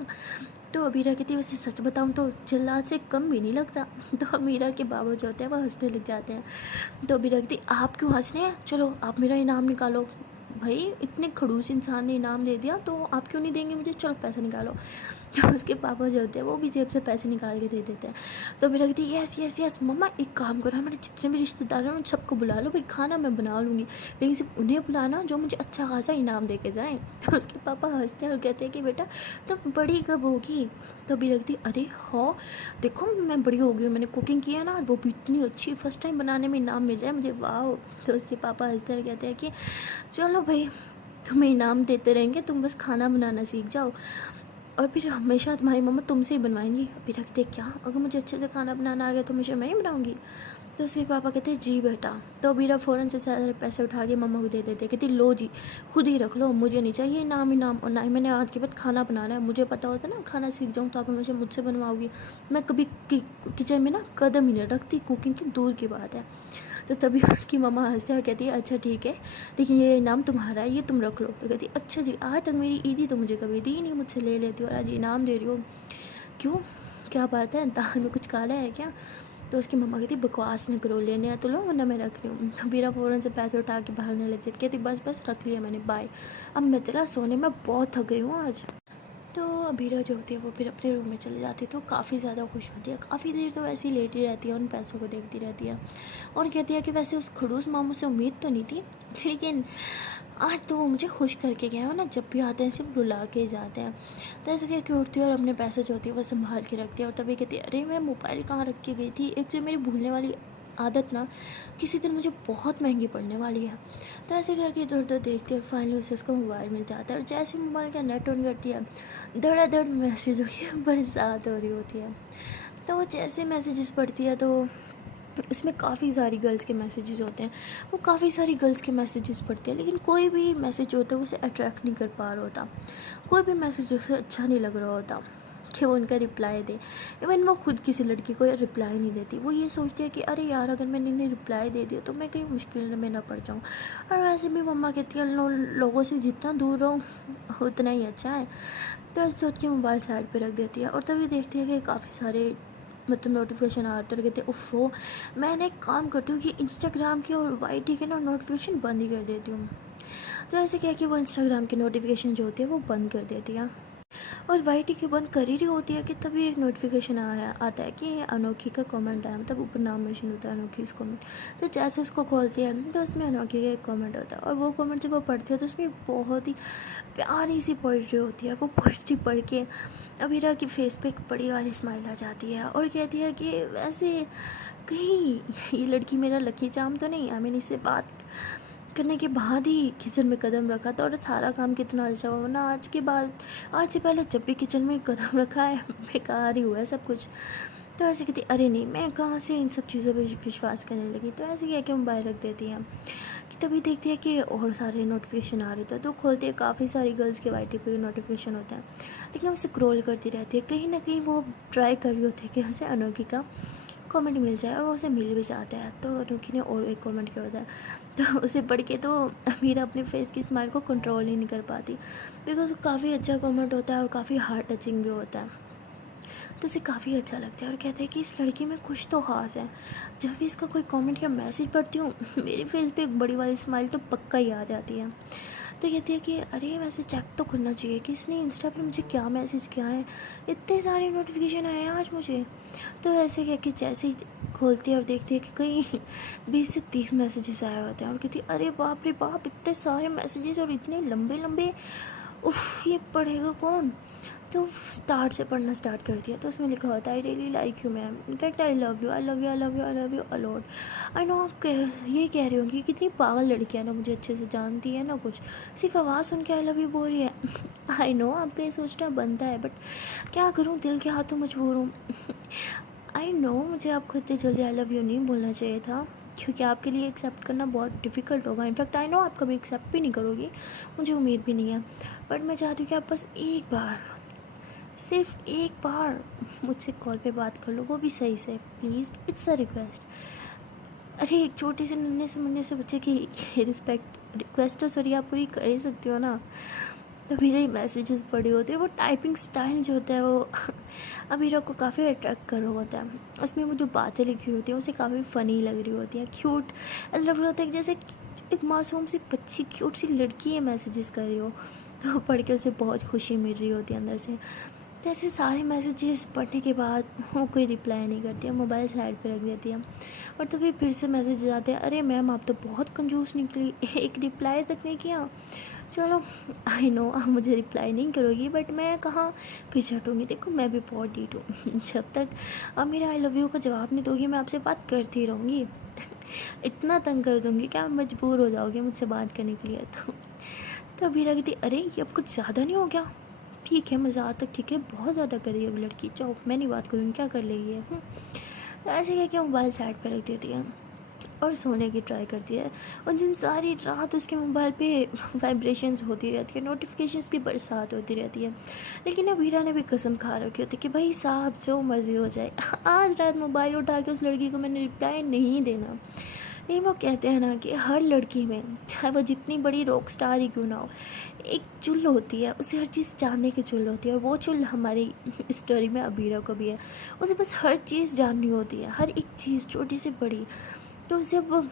तो अमीरा कहती है, वैसे सच बताऊँ तो जल्लाद से कम भी नहीं लगता। तो अमीरा के बाबा जो होते हैं वो हंसने लग जाते हैं। तो अमीरा कहती, आप क्यों हंस रहे हैं, चलो आप मेरा इनाम निकालो। भाई इतने खड़ूस इंसान ने इनाम दे दिया तो आप क्यों नहीं देंगे मुझे, चलो पैसा निकालो। उसके पापा जो होते हैं वो भी जेब से पैसे निकाल के दे देते हैं। तो मेरा कहती है, यस यस यस मम्मा, एक काम करो, हमारे जितने भी रिश्तेदार हैं उन सबको बुला लो, भाई खाना मैं बना लूँगी, लेकिन सिर्फ उन्हें बुलाना जो मुझे अच्छा खासा इनाम दे के जाएँ। तो उसके पापा हंसते हैं और कहते हैं कि बेटा तुम बड़ी कब होगी? तो अभी लगती, अरे हाँ देखो मैं बड़ी हो गई हूँ, मैंने कुकिंग की है ना, वो भी इतनी अच्छी, फर्स्ट टाइम बनाने में इनाम मिल रहा है मुझे, वाह। तो उसके पापा हंसते हैं कहते हैं कि चलो भाई तुम्हें इनाम देते रहेंगे, तुम बस खाना बनाना सीख जाओ और फिर हमेशा तुम्हारी मम्मा तुमसे ही बनवाएंगी। अभी रखते क्या, अगर मुझे अच्छे से खाना बनाना आ गया तो हमेशा मैं ही बनाऊंगी। तो उसके पापा कहते हैं जी बेटा। तो अबीरा फ़ौरन से सारे पैसे उठा के मम्मा को दे देते, कहती लो जी खुद ही रख लो, मुझे नहीं चाहिए इनाम इनाम, और ना ही मैंने आज के बाद खाना बनाना है, मुझे पता होता ना खाना सीख जाऊँ तो आप हमेशा मुझसे बनवाओगी। मैं कभी किचन में ना कदम ही नहीं रखती, कुकिंग की दूर की बात है। तो तभी उसकी मम्मा हंसते हैं और कहती है अच्छा ठीक है, लेकिन ये इनाम तुम्हारा है, ये तुम रख लो। तो कहती अच्छा जी, आज तक मेरी ईदी तो मुझे कभी दी नहीं, मुझसे ले लेती हो और आज इनाम दे रही हो, क्यों क्या बात है, दाल में कुछ काला है क्या? तो उसकी मम्मा कहती बकवास न करो, लेने आ तो लो वरना मैं रख रही हूँ। तो बीरा फ़ौरन से पैसे उठा के भागने लग जाती, कहती बस बस रख लिया मैंने, बाय, अब मैं चला सोने, में बहुत थक गई हूँ आज। तो अबीरा जो होती है वो फिर अपने रूम में चली जाती है, तो काफ़ी ज़्यादा खुश होती है, काफ़ी देर तो ऐसी लेटी रहती है, उन पैसों को देखती रहती है और कहती है कि वैसे उस खड़ूस मामू से उम्मीद तो नहीं थी, लेकिन आज तो वो मुझे खुश करके गया है ना, जब भी आते हैं सिर्फ रुला के ही जाते हैं। तो ऐसे करके उठती है और अपने पैसे जो होती है वो संभाल के रखती है, और तभी कहती है अरे मैं मोबाइल कहाँ रख के गई थी, एक जो मेरी भूलने वाली आदत ना किसी दिन मुझे बहुत महंगी पड़ने वाली है। तो ऐसे करके इधर उधर देखती है और फाइनली उसे उसका मोबाइल मिल जाता है, और जैसे मोबाइल का नेट ऑन करती है, धड़ाधड़ मैसेजों की बरसात हो रही होती है। तो वो जैसे मैसेजेस पढ़ती है तो इसमें काफ़ी सारी गर्ल्स के मैसेजेस होते हैं। वो काफ़ी सारी गर्ल्स के मैसेजेस पढ़ती है, लेकिन कोई भी मैसेज होता है वो उसे अट्रैक्ट नहीं कर पा रहा होता। कोई भी मैसेज उसे अच्छा नहीं लग रहा होता कि वो उनका रिप्लाई दे। इवन वो खुद किसी लड़की को रिप्लाई नहीं देती। वो ये सोचती है कि अरे यार, अगर मैंने इन्हें रिप्लाई दे दिया तो मैं कहीं मुश्किल में ना पड़ जाऊँ। और वैसे भी मम्मा कहती है लोगों से जितना दूर रहो उतना ही अच्छा है। तो ऐसे सोच के मोबाइल साइड पे रख देती है, और तभी देखती है कि काफ़ी सारे मतलब नोटिफिकेशन आते रहते। उफ़ो, मैंने एक काम करती हूँ कि इंस्टाग्राम के और वाईटी के ना नोटिफिकेशन बंद ही कर देती हूँ। तो ऐसे क्या कि वो इंस्टाग्राम के नोटिफिकेशन जो होती है वो बंद कर देती है, और वाईटी की बंद कर ही रही होती है कि तभी एक नोटिफिकेशन आया आता है कि अनोखी का कमेंट आया, मतलब ऊपर नाम मेंशन होता है अनोखी कमेंट। तो जैसे उसको खोलती है तो उसमें अनोखी का एक कमेंट होता है, और वो कमेंट जब वो पढ़ती है तो उसमें बहुत ही प्यारी सी पोइट्री होती है। वो पोइट्री पढ़ के अबीरा की फेस पे एक बड़ी वाली स्माइल आ जाती है, और कहती है कि वैसे कहीं ये लड़की मेरा लकी चार्म तो नहीं। मैंने इससे बात करने के बाद ही किचन में कदम रखा था, और सारा काम कितना अच्छा हुआ, वरना आज के बाद, आज से पहले जब भी किचन में कदम रखा है बेकार ही हुआ है सब कुछ। तो ऐसे कहती अरे नहीं, मैं कहाँ से इन सब चीज़ों पे विश्वास करने लगी। तो ऐसे कह के मोबाइल रख देती है कि तभी देखती है कि और सारे नोटिफिकेशन आ रहे थे। तो खोलती है, काफ़ी सारी गर्ल्स के वाईटी पे नोटिफिकेशन होता है, लेकिन वो स्क्रॉल करती रहती है। कहीं ना कहीं वो ट्राई कर रही होती है कि उसे अनोखी का कमेंट मिल जाए, और वो उसे मिल भी जाता है। तो अनोखी ने और एक कमेंट किया होता है, तो उसे पढ़ के तो अमीरा अपने फेस की स्माइल को कंट्रोल ही नहीं कर पाती, बिकॉज वो काफ़ी अच्छा कमेंट होता है और काफ़ी हार्ट टचिंग भी होता है। तो उसे काफ़ी अच्छा लगता है, और कहते हैं कि इस लड़की में कुछ तो ख़ास है। जब भी इसका कोई कमेंट या मैसेज पढ़ती हूँ मेरे फेस पे एक बड़ी वाली स्माइल तो पक्का ही आ जाती है। तो कहती है कि अरे वैसे चेक तो करना चाहिए कि इसने इंस्टा पर मुझे क्या मैसेज किया है, इतने सारे नोटिफिकेशन आए हैं आज मुझे। तो ऐसे कह के जैसे ही खोलती है और देखती है कि कहीं 20 से 30 मैसेजेस आए होते हैं, और कहती है अरे बाप रे बाप, इतने सारे मैसेजेस और इतने लंबे लंबे, उफ ये पढ़ेगा कौन। तो स्टार्ट से पढ़ना स्टार्ट कर दिया। तो उसमें लिखा होता है I really like you ma'am, in fact I love you, I love you, I love you, I love you a lot. I know आप ये कह रही होंगी कितनी पागल लड़की है ना, मुझे अच्छे से जानती है ना, कुछ सिर्फ आवाज़ सुन के आई लव यू बोल रही है। आई नो आपका ये सोचना बनता है, बट क्या करूँ, दिल के हाथों मजबूर हूँ। आई नो मुझे आपको इतनी जल्दी आई लव यू नहीं बोलना चाहिए था, क्योंकि आपके लिए एक्सेप्ट करना बहुत डिफ़िकल्ट होगा। इनफैक्ट आई नो आप कभी एक्सेप्ट भी नहीं करोगी, मुझे उम्मीद भी नहीं है। बट मैं चाहती हूँ कि आप बस एक बार, सिर्फ एक बार मुझसे कॉल पे बात कर लो, वो भी सही से, प्लीज़, इट्स अ रिक्वेस्ट। अरे एक छोटे से नन्हे से मुन्ने से बच्चे की रिस्पेक्ट रिक्वेस्ट तो सॉरी आप पूरी कर ही सकती हो ना। तो मेरे मैसेजेस पड़े होते हैं, वो टाइपिंग स्टाइल जो होता है वो अबीरा को काफ़ी अट्रैक्ट कर रहा होता है। उसमें वो जो बातें लिखी होती हैं उसे काफ़ी फ़नी लग रही होती हैं, क्यूट ऐसा लग रहा होता है कि जैसे एक मासूम सी बच्ची, क्यूट सी लड़की है मैसेजेस कर रही हो। तो पढ़ के उसे बहुत खुशी मिल रही होती है अंदर से। तो ऐसे सारे मैसेजेस पढ़ने के बाद वो कोई रिप्लाई नहीं करती है, मोबाइल साइड पे रख देती है। और तभी फिर से मैसेज आते हैं, अरे मैम आप तो बहुत कंजूस निकली, एक रिप्लाई तक नहीं किया। चलो आई नो आप मुझे रिप्लाई नहीं करोगी, बट मैं कहाँ पीछे हटूँगी। देखो मैं भी बहुत डीट हूँ। जब तक आप मेरा आई लव यू का जवाब नहीं दोगी मैं आपसे बात करती रहूँगी। इतना तंग कर दूँगी कि आप मजबूर हो जाओगे मुझसे बात करने के लिए। तो अभी लगती अरे ये अब कुछ ज़्यादा नहीं हो गया। ठीक है मज़ाक तक ठीक है, बहुत ज़्यादा कर रही है अब लड़की, चलो मैं नहीं बात करूँगी, क्या कर लेगी है। तो ऐसे कह के मोबाइल साइड पर रख देती है और सोने की ट्राई करती है। और दिन सारी रात उसके मोबाइल पे वाइब्रेशंस होती रहती है, नोटिफिकेशंस की बरसात होती रहती है। लेकिन अब हीरा ने भी कसम खा रखी होती है कि भाई साहब जो मर्जी हो जाए, आज रात मोबाइल उठा के उस लड़की को मैंने रिप्लाई नहीं देना। नहीं वो कहते हैं ना कि हर लड़की में, चाहे वो जितनी बड़ी रॉक स्टार ही क्यों ना हो, एक चुल होती है, उसे हर चीज़ जानने की चुल होती है। और वो चुल हमारी स्टोरी में अबीरा को भी है। उसे बस हर चीज़ जाननी होती है, हर एक चीज़ छोटी से बड़ी। तो उसे अब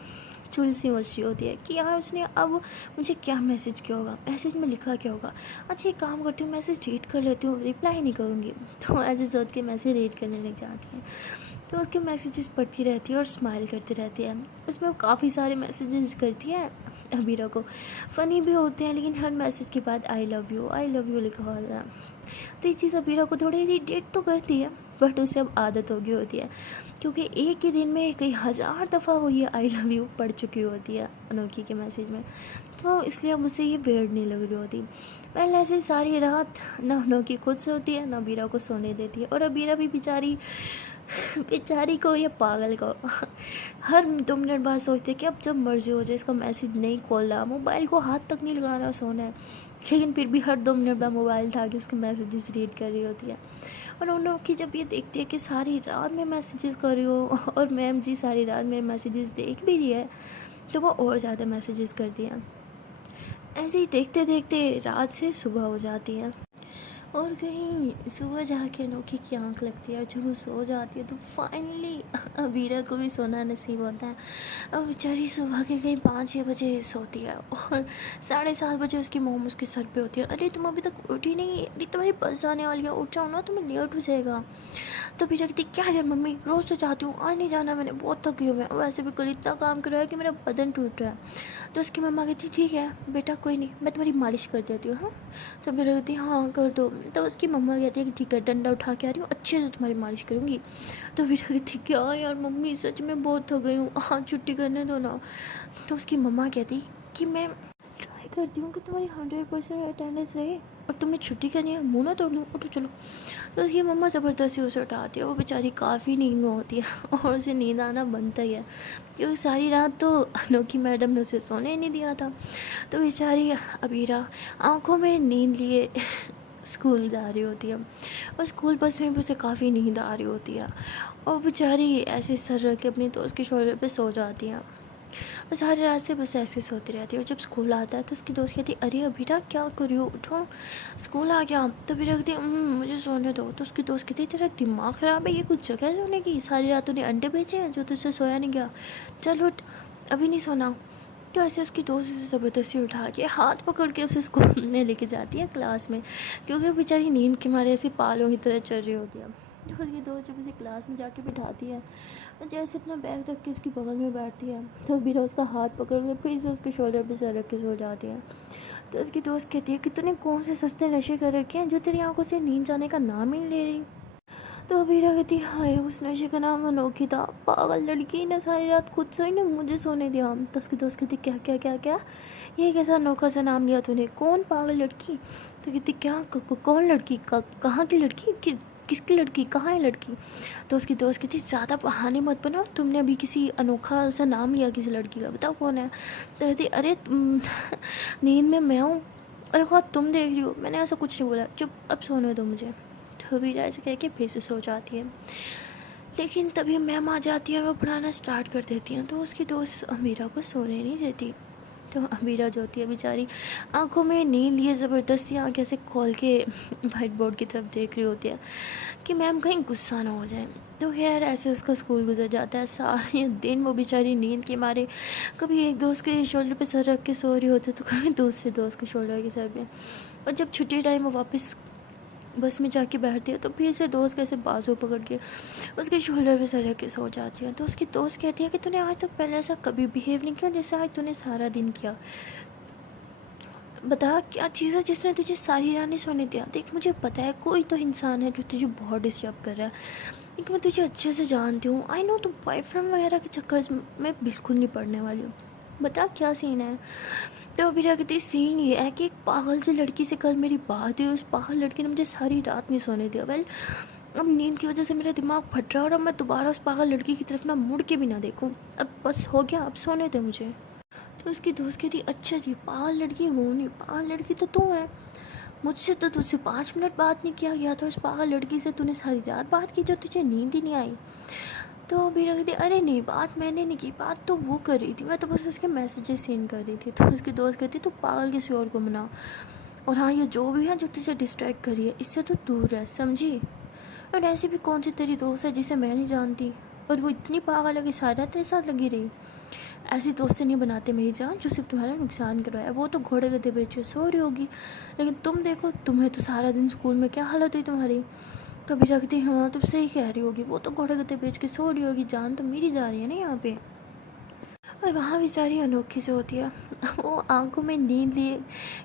चुल सी मची होती है कि यार उसने अब मुझे क्या मैसेज किया होगा, मैसेज में लिखा क्या होगा। अच्छा एक काम करती हूँ, मैसेज रीड कर लेती हूँ, रिप्लाई नहीं करूँगी। तो ऐसे सोच के मैसेज रीड करने लग जाती है। तो उसके मैसेजेस पढ़ती रहती है और स्माइल करती रहती है। उसमें वो काफ़ी सारे मैसेजेस करती है अबीरा को, फ़नी भी होते हैं, लेकिन हर मैसेज के बाद आई लव यू लिखा होता है। तो ये चीज़ अबीरा को थोड़ी इरिटेट तो करती है, बट उसे अब आदत हो गई होती है, क्योंकि एक ही दिन में कई हज़ार दफ़ा वो ये आई लव यू पढ़ चुकी होती है अनोखी के मैसेज में, तो इसलिए अब उसे ये वियर्ड नहीं लग रही होती। पहले ऐसे सारी रात ना अनोखी खुद सोती है ना बीरा को सोने देती है, और अब बीरा भी बेचारी बेचारी को या पागल को हर 2 मिनट बाद सोचते हैं कि अब जब मर्जी हो जाए इसका मैसेज नहीं खोलना, मोबाइल को हाथ तक नहीं लगाना, सोना है, लेकिन फिर भी हर 2 मिनट बाद मोबाइल उठा के उसके मैसेजेस रीड कर रही होती है। और उन लोग की जब ये देखती है कि सारी रात में मैसेजेस कर रही हो और मैम जी सारी रात में मैसेजेस देख भी रही है, तो वो और ज़्यादा मैसेजेस करती है। ऐसे ही देखते देखते रात से सुबह हो जाती है, और कहीं सुबह जाके अनोखी की आँख लगती है, और जब वो सो जाती है तो फाइनली अबीरा को भी सोना नसीब होता है। अब बेचारी सुबह के कहीं 5-6 बजे सोती है, और 7:30 बजे उसकी मोम उसके सर पे होती है, अरे तुम अभी तक उठी नहीं, अरे तुम्हारी बस आने वाली है, उठ जाओ ना, तुम्हें लेट हो जाएगा। तो अबीरा कहती क्या यार मम्मी, रोज़ तो जाती हूँ, आज नहीं जाना, मैंने बहुत थकी हूँ मैं, वैसे भी कल इतना काम करा है कि मेरा बदन टूट रहा है। तो उसकी मम्मा कहती ठीक है बेटा कोई नहीं, मैं तुम्हारी मालिश कर देती हूँ। हाँ, तो अबीरा कहती हाँ कर दो। तो उसकी मम्मा कहती है कि ठीक है डंडा उठा के आ रही हूँ, अच्छे से तुम्हारी मालिश करूँगी। तो अबीरा कहती क्या यार मम्मी सच में बहुत थक गई हूँ, हाँ छुट्टी करने दो ना। तो उसकी मम्मा कहती कि मैं ट्राई करती हूँ कि तुम्हारी 100% अटेंडेंस रहे, और तुम्हें छुट्टी करनी है, मुँह ना तोड़ लूँ, उठो चलो। तो उसकी मम्मा ज़बरदस्ती उसे उठाती है, वो बेचारी काफ़ी नींद में होती है और उसे नींद आना बनता ही है, क्योंकि सारी रात तो अनोखी मैडम ने उसे सोने ही नहीं दिया था। तो बेचारी अबीरा आंखों में नींद लिए स्कूल जा रही होती है, और स्कूल बस में भी उसे काफ़ी नींद आ रही होती है, और बेचारी ऐसे सर रख के अपनी दोस्त के शोल्डर पे सो जाती है। वो सारी रात से बस ऐसे सोती रहती है, और जब स्कूल आता है तो उसकी दोस्त कहती अरे अबीरा क्या कर रही हो, उठो स्कूल आ गया। तो अबीरा कहती मुझे सोने दो। तो उसकी दोस्त कहती तेरा दिमाग ख़राब है, ये कुछ जगह है सोने की, सारी रात तूने अंडे बेचे हैं जो तुझसे सोया नहीं गया, चल उठ अभी नहीं सोना। तो ऐसे उसकी दोस्त उसे ज़बरदस्ती उठा के हाथ पकड़ के उसे स्कूल में लेके जाती है क्लास में, क्योंकि बेचारी नींद के मारे ऐसी पालों की तरह चल रही होती है। तो उसकी दोस्त जब उसे क्लास में जाके बिठाती है, और जैसे अपना बैग रख के उसकी बगल में बैठती है, तो बीरा उसका हाथ पकड़ के फिर से उसके शोल्डर पे सर रख के सो जाती है। तो उसकी दोस्त कहती है कि तूने कौन से सस्ते नशे कर रखे हैं जो तेरी आंखों से नींद जाने का नाम ही नहीं ले रही। तो अबीरा कहती हाय उस नशे का नाम अनोखी था, पागल लड़की ने सारी रात खुद सोई ना मुझे सोने दिया। तो उसकी दोस्त कहती क्या क्या क्या क्या, ये कैसा अनोखा सा नाम लिया तूने, कौन पागल लड़की। तो कहती क्या कौन लड़की, कहाँ की लड़की, किसकी लड़की, कहाँ है लड़की। तो उसकी दोस्त कहती ज़्यादा बहाने मत बनाओ, तुमने अभी किसी अनोखा सा नाम लिया किसी लड़की का, बताओ कौन है। तो कहती अरे नींद में मैं हूँ, अरे ख्वाब तुम देख रही हो, मैंने ऐसा कुछ नहीं बोला, चुप अब सोने दो मुझे। तो वीरा ऐसे कह के फिर से सो जाती है, लेकिन तभी मैम आ जाती है, वो पढ़ाना स्टार्ट कर देती हैं। तो उसकी दोस्त अमीरा को सोने नहीं देती। तो अमीरा जो होती है बेचारी आंखों में नींद लिए ज़बरदस्ती आँखें ऐसे खोल के वाइट बोर्ड की तरफ देख रही होती है कि मैम कहीं गुस्सा ना हो जाए। तो खैर ऐसे उसका स्कूल गुजर जाता है, सारे दिन वो बेचारी नींद के मारे कभी एक दोस्त के शोल्डर पे सर रख के सो रही होती है, तो कभी दूसरे दोस्त के शोल्डर के सर पे। और जब छुट्टी टाइम वो वापस बस में जाके बैठती है, तो फिर से दोस्त कैसे बाजू पकड़ के उसके शोल्डर पे सर रख के सो जाती है। तो उसकी दोस्त कहती है कि तूने आज तक पहले ऐसा कभी बिहेव नहीं किया जैसे आज तूने सारा दिन किया, बता क्या चीज़ है जिसने तुझे सारी रात नहीं सोने दिया। देख मुझे पता है कोई तो इंसान है जो तुझे बहुत डिस्टर्ब कर रहा है, लेकिन मैं तुझे अच्छे से जानती हूँ, आई नो तुम बॉयफ्रेंड वगैरह के चक्कर में बिल्कुल नहीं पड़ने वाली हूँ, बता क्या सीन है। तो अभी कहती सीन ये है कि एक पागल सी लड़की से कल मेरी बात हुई, उस पागल लड़की ने मुझे सारी रात नहीं सोने दिया। वेल अब नींद की वजह से मेरा दिमाग फट रहा है, और अब मैं दोबारा उस पागल लड़की की तरफ ना मुड़ के भी ना देखूं, अब बस हो गया, अब सोने दे मुझे। तो उसकी दोस्त कहती अच्छा जी पागल लड़की वो नहीं, पागल लड़की तो तू है, मुझसे तो तुझसे 5 मिनट बात नहीं किया गया था, उस पागल लड़की से तूने सारी रात बात की जो तुझे नींद ही नहीं आई। तो बीरा कहती अरे नहीं बात मैंने नहीं की, बात तो वो कर रही थी, मैं तो बस उसके मैसेजेस सेंड कर रही थी। तो उसकी दोस्त कहती तू पागल किसी और को मना, और हाँ ये जो भी है जो तुझे डिस्ट्रैक्ट करी है इससे तो दूर रह समझी। और ऐसी भी कौन सी तेरी दोस्त है जिसे मैं नहीं जानती, और वो इतनी पागल है कि सारा तेरे साथ लगी रही। ऐसी दोस्ती नहीं बनाते मेरी जान जो सिर्फ तुम्हारा नुकसान करवाए, वो तो घोड़े गधे बेच के सो रही होगी, लेकिन तुम देखो तुम्हें तो सारा दिन स्कूल में क्या हालत हुई तुम्हारी। कभी रखती हाँ तुम सही कह रही होगी, वो तो घोड़े गधे बेच के सो रही होगी, जान तो मेरी जा रही है ना यहाँ पे। और वहाँ बेचारी अनोखी से होती है, वो आंखों में नींद लिए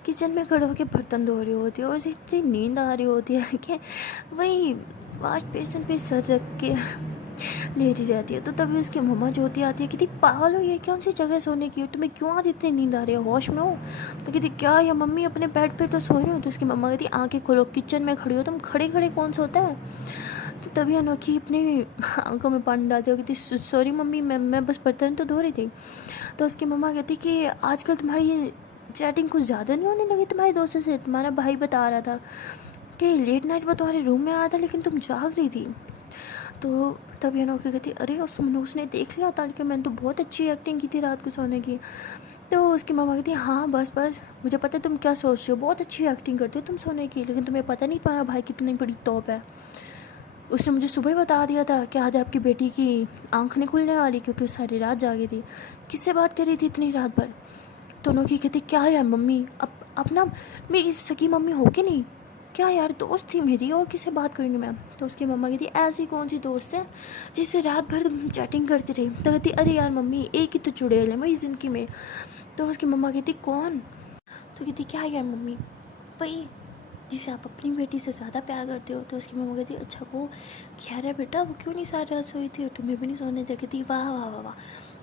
किचन में खड़े होकर बर्तन धो रही होती है, और उसे इतनी नींद आ रही होती है कि वही वाश बेसिन पे सर रख के लेटी रहती है। तो तभी उसकी मम्मा जो होती आती है, कहती पागल हो, ये कौन सी जगह सोने की, तुम्हें क्यों आज इतनी नींद आ रही है, होश में हो? तो कहती क्या या मम्मी अपने बेड पे तो सो रही हूँ। तो उसकी मम्मा कहती आंखें खोलो, किचन में खड़ी हो तुम, खड़े खड़े कौन सोता है? तो तभी अनोखी अपनी आंखों में पानी डालती हो, कहती सॉरी मम्मी, मैं बस बर्तन तो धो रही थी। तो उसकी मम्मा कहती कि आजकल तुम्हारी ये चैटिंग कुछ ज़्यादा नहीं होने लगी तुम्हारे दोस्तों से? तुम्हारा भाई बता रहा था कि लेट नाइट वो तुम्हारे रूम में आया था लेकिन तुम जाग रही थी। तो तभी अनोखी कहती अरे उसने देख लिया था कि मैंने तो बहुत अच्छी एक्टिंग की थी रात को सोने की। तो उसकी मम्मा कहती हाँ बस बस, मुझे पता है तुम क्या सोच रहे हो, बहुत अच्छी एक्टिंग करती हो तुम सोने की, लेकिन तुम्हें पता नहीं तुम्हारा भाई कितनी बड़ी तोप है। उसने मुझे सुबह ही बता दिया था कि आज आपकी बेटी की आंख नहीं खुलने वाली, क्योंकि वो सारी रात जागी थी। किससे बात कर रही थी इतनी रात भर? तो अनोखी कहती क्या यार मम्मी, अब ना मेरी सगी मम्मी हो कि नहीं, क्या यार दोस्त थी मेरी, और किससे बात करेंगे मैम? तो उसकी मम्मा कहती ऐसी कौन सी दोस्त है जिससे रात भर तुम चैटिंग करती रही? तो कहती अरे यार मम्मी, एक ही तो चुड़ैल है मेरी ज़िंदगी में। तो उसकी मम्मा कहती कौन? तो कहती क्या यार मम्मी, वही जिसे आप अपनी बेटी से ज़्यादा प्यार करते हो। तो उसकी मम्मा कहती अच्छा वो कह रहा है बेटा, वो क्यों नहीं सारी रात सोई थी और तुम्हें भी नहीं सोने दे? कहती वाह वाह वाह वाह,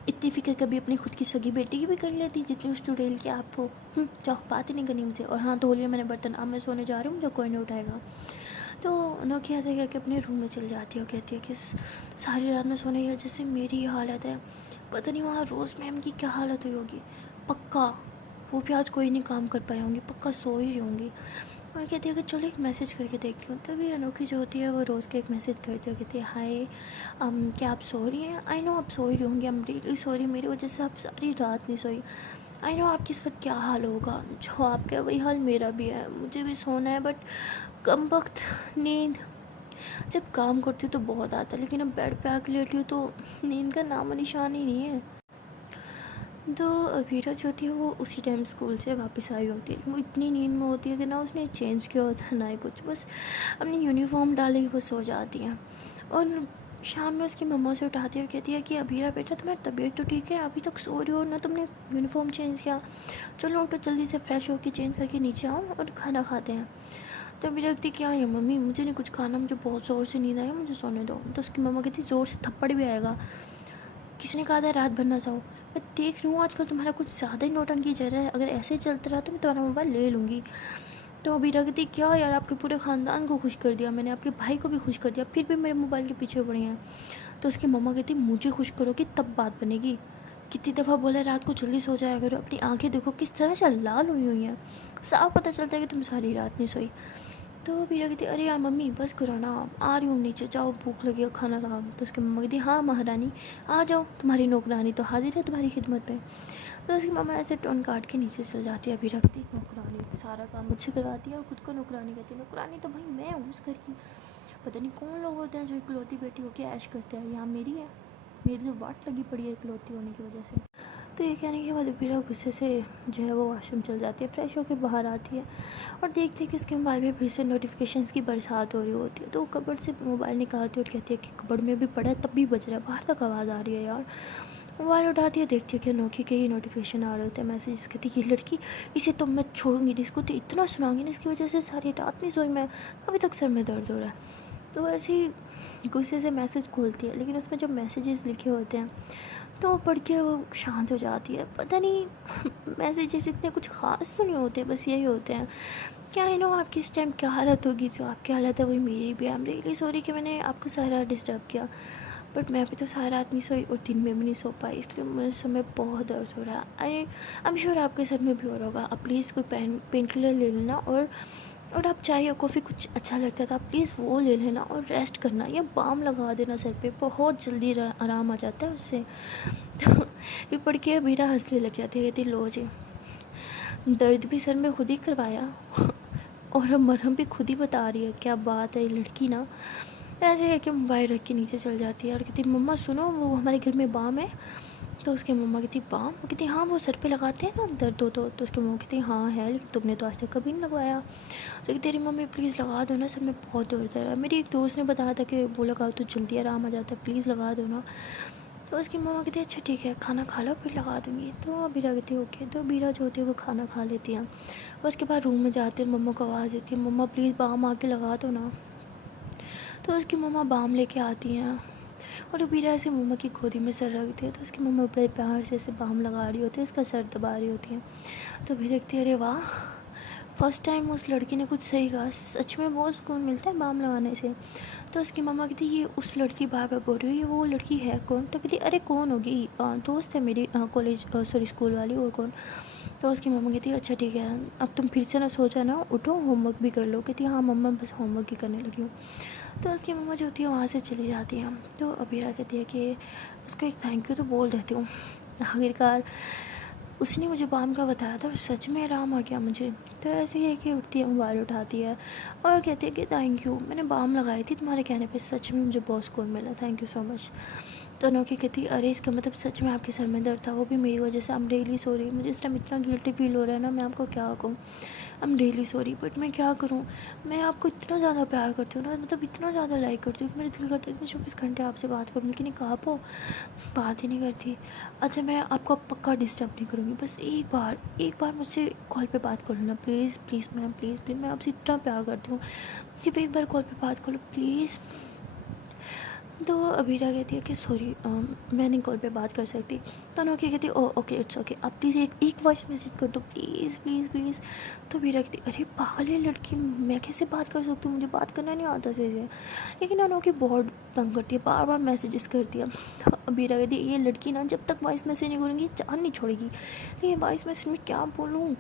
इतनी फिक्र कभी अपनी खुद की सगी बेटी की भी कर लेती जितनी उस चुड़ैल की आपको। जाओ, बात ही नहीं करनी मुझे। और हाँ, धो लिया मैंने बर्तन, अब मैं सोने जा रही हूँ, मुझे कोई नहीं उठाएगा। तो अनोखी ऐसे कह के अपने रूम में चल जाती है और कहती है कि सारी रात में सोने की वजह से मेरी ये हालत है, पता नहीं वहाँ रोज़ मैम की क्या हालत हुई होगी, पक्का वो भी आज कोई नहीं काम कर पाए होंगे, पक्का सो ही होंगी। और कहती है कि चलो एक मैसेज करके देखती हूँ। तभी अनोखी जो होती है वो रोज़ के एक मैसेज करती है, कहती है हाय क्या आप सो रही हैं? आई नो आप सो ही होंगी, आई एम रियली सॉरी, मेरी वजह से आप सारी रात नहीं सोई। आई नो आपकी इस वक्त क्या हाल होगा, जो आपका वही हाल मेरा भी है, मुझे भी सोना है बट कम वक्त नींद, जब काम करती हूँ तो बहुत आता है, लेकिन अब बेड पे आके लेटी हूँ तो नींद का नाम निशान ही नहीं है। तो वीरा जो होती है वो उसी टाइम स्कूल से वापस आई होती है, वो इतनी नींद में होती है कि ना उसने चेंज किया होता है ना ही कुछ, बस अपनी यूनिफॉर्म डाली वो सो जाती है। और शाम में उसकी मम्मा से उठाती है और कहती है कि अभीरा बेटा तुम्हारी तबीयत तो ठीक है, अभी तक सो रही हो ना, तुमने यूनिफॉर्म चेंज किया, चलो उठो जल्दी से फ्रेश होकर चेंज करके नीचे आओ और खाना खाते हैं। तो अभी लगती क्या है मम्मी, मुझे नहीं कुछ खाना, मुझे बहुत ज़ोर से नींद आई, मुझे सोने दो। तो उसकी मम्मा कहती ज़ोर से थप्पड़ भी आएगा, किसने कहा था रात भर ना जाओ, मैं देख रही हूँ आजकल तुम्हारा कुछ ज़्यादा ही नौटंकी चल रहा है, अगर ऐसे ही चलता रहा तो मैं तुम्हारा मोबाइल ले लूँगी। तो अभी कहती क्या यार, आपके पूरे ख़ानदान को खुश कर दिया मैंने, आपके भाई को भी खुश कर दिया, फिर भी मेरे मोबाइल के पीछे पड़े हैं। तो उसकी मम्मा कहती मुझे खुश करोगी तब बात बनेगी, कितनी दफ़ा बोला रात को जल्दी सो जाया करो, अपनी आंखें देखो किस तरह से लाल हुई हुई हैं, साफ पता चलता है कि तुम सारी रात नहीं सोई। तो वीरा कहती अरे यार मम्मी बस करो ना, आ रही हूँ नीचे, जाओ भूख लगी है खाना खाओ। तो उसकी मम्मा कहती हाँ महारानी आ जाओ, तुम्हारी नौकरानी तो हाजिर है तुम्हारी खिदमत में। तो उसकी मम्मा ऐसे टोन काट के नीचे चल जाती है। वीरा कहती नौकरानी सारा काम मुझसे करवाती है और खुद को नौकरानी कहती है, नौकरानी तो भाई मैं हूँ उस घर की, पता नहीं कौन लोग होते हैं जो इकलौती बेटी होकर ऐश करते हैं, यहाँ मेरी है, मेरी तो वाट लगी पड़ी है इकलौती होने की वजह से। तो ये कहने के बाद वीरा गुस्से से जो है वो वॉशरूम चल जाती है, फ्रेश होकर बाहर आती है और देखती है कि उसके मोबाइल में फिर से नोटिफिकेशंस की बरसात हो रही होती है। तो वो कबर्ड से मोबाइल निकालती है और कहती है कि कबर्ड में भी पड़ा है तब भी बज रहा है, बाहर तक आवाज़ आ रही है यार। मोबाइल उठाती है, देखती है कि अनोखी के ही नोटिफिकेशन आ रहे होते हैं, मैसेज। कहती है ये लड़की, इसे तो मैं छोड़ूंगी नहीं, इसको तो इतना सुनाऊंगी ना, इसकी वजह से सारी रात नहीं सोई मैं, अभी तक सर में दर्द हो रहा है। तो ऐसे ही गुस्से से मैसेज खोलती है, लेकिन उसमें जो मैसेजेस लिखे होते हैं तो पढ़ के वो शांत हो जाती है। पता नहीं मैसेजेस इतने कुछ ख़ास तो नहीं होते, बस यही होते हैं क्या है नो आपकी इस टाइम क्या हालत होगी, जो आपकी हालत है वही मेरी भी। आई एम रियली सॉरी कि मैंने आपको सारा डिस्टर्ब किया, बट मैं भी तो सारा रात नहीं सोई और दिन में भी नहीं सो पाई, इसलिए मुझे समय बहुत दर्द हो रहा है। आई एम श्योर आपके सर में भी हो रहा होगा, आप प्लीज़ कोई पेन किलर ले लेना, और आप चाय या कॉफ़ी कुछ अच्छा लगता था प्लीज़ वो ले लेना और रेस्ट करना, या बाम लगा देना सर पे, बहुत जल्दी आराम आ जाता है उससे। तो ये पढ़ के मेरा हंसने लग जाती है, कहती लो जी, दर्द भी सर में खुद ही करवाया और अब मरहम भी खुद ही बता रही है, क्या बात है ये लड़की ना। ऐसे करके मोबाइल रख के नीचे चल जाती है और कहती मम्मा सुनो वो हमारे घर में बाम है। तो उसकी मम्मा कहती बाम, वो कहती हाँ वो सर पे लगाते हैं ना दर्द हो तो उसकी मम्मा कहती हाँ है, लेकिन तुमने तो आज तक कभी नहीं लगवाया। तो कहती तेरी मम्मी प्लीज़ लगा दो ना, सर में बहुत दर्द है, मेरी एक दोस्त ने बताया था कि वो लगाओ तो जल्दी आराम आ जाता है, प्लीज़ लगा दो ना। तो उसकी मम्मा कहती है अच्छा ठीक है खाना खा लो फिर लगा दूँगी। तो बीरा कहती है ओके। तो बीरा जो होती है वो खाना खा लेती है, उसके बाद रूम में जाते हैं, मम्मा को आवाज़ देती है मम्मा प्लीज़ बाम आके लगा दो ना। तो उसकी मम्मा बाम लेके आती हैं और अबीरा ऐसे मम्मा की गोदी में सर रखती है, तो उसकी मम्मा बड़े प्यार से ऐसे बाम लगा रही होती है, उसका सर दबा रही होती है। तो अबीरा देखती है, अरे वाह, फर्स्ट टाइम उस लड़की ने कुछ सही कहा, सच में बहुत सुकून मिलता है बाम लगाने से। तो उसकी मम्मा कहती ये उस लड़की बार बार बोल रही है, ये वो लड़की है कौन? तो कहती अरे कौन होगी, दोस्त है मेरी कॉलेज सॉरी स्कूल वाली, और कौन? तो उसकी मम्मा कहती है अच्छा ठीक है, अब तुम फिर से ना सोचा ना, उठो होमवर्क भी कर लो। कहती हाँ मम्मा बस होमवर्क ही करने लगी हूँ। तो उसकी मम्मा जो होती है वहाँ से चली जाती हैं। तो अबीरा कहती है कि उसको एक थैंक यू तो बोल देती हूँ, आखिरकार उसने मुझे बाम का बताया था और सच में आराम आ गया मुझे। तो ऐसे ही है कि उठती है, मोबाइल उठाती है और कहती है कि थैंक यू, मैंने बाम लगाई थी तुम्हारे कहने पे, सच में मुझे बहुत सुकून मिला, थैंक यू सो मच। तो अनोखी कहती अरे इसका मतलब सच में आपके सर में दर्द था, वो भी मेरी वजह से, आई एम रियली सॉरी, मुझे इस टाइम इतना गिल्टी फील हो रहा है ना, मैं आपको क्या कहूँ, I am really sorry, but मैं क्या करूँ, मैं आपको इतना ज़्यादा प्यार करती हूँ ना, मतलब इतना ज़्यादा लाइक करती हूँ कि मेरा दिल करता है कि मैं 24 घंटे आपसे बात करूँ, लेकिन एक आप हो, बात ही नहीं करती। अच्छा मैं आपको अब पक्का डिस्टर्ब नहीं करूँगी, बस एक बार मुझसे कॉल पे बात कर लेना please please ma'am, please please, मैं आपसे इतना प्यार करती हूँ कि एक बार कॉल पे बात कर लो प्लीज़। तो अबीरा कहती है कि सॉरी मैं नहीं कॉल पे बात कर सकती। तो अनोखी कहती है ओ ओके इट्स ओके, आप प्लीज़ एक वॉइस मैसेज कर दो प्लीज़ प्लीज़ प्लीज़। तो अबीरा कहती अरे पागल है लड़की, मैं कैसे बात कर सकती हूँ, मुझे बात करना नहीं आता सही से। लेकिन अनोखी बहुत तंग करती है, बार बार मैसेजेस करती है। तो अबीरा कहती है ये लड़की ना जब तक वॉइस मैसेज नहीं करूँगी जान नहीं छोड़ेगी, ये वॉइस मैसेज में क्या बोलूँ।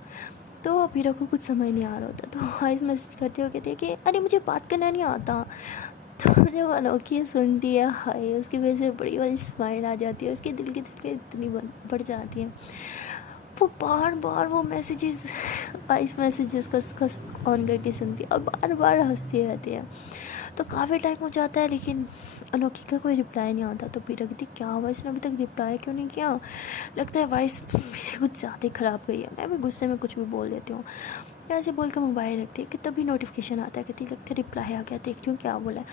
तो अबीरा को कुछ समझ नहीं आ रहा होता, तो वॉइस मैसेज करते हुए कहती है कि अरे मुझे बात करना नहीं आता। तो मैंने वो अनोखी सुनती है, हाय उसकी वजह से बड़ी वाली स्माइल आ जाती है, उसके दिल की धड़कन इतनी बढ़ जाती है। वो बार बार वो मैसेजेस वॉइस मैसेजेस कस ऑन करके सुनती है और बार बार हंसती रहती है। तो काफ़ी टाइम हो जाता है लेकिन अनोखी का कोई रिप्लाई नहीं आता। तो फिर लगती क्या हुआ, इसने अभी तक रिप्लाई क्यों नहीं किया, लगता है वॉइस मेरी कुछ ज़्यादा ही ख़राब गई है, मैं भी गुस्से में कुछ भी बोल देती हूँ। ऐसे बोल कर मोबाइल रखती है कि तभी नोटिफिकेशन आता है, कहती लगता है रिप्लाई आ गया, देख रही हूँ क्या बोला है।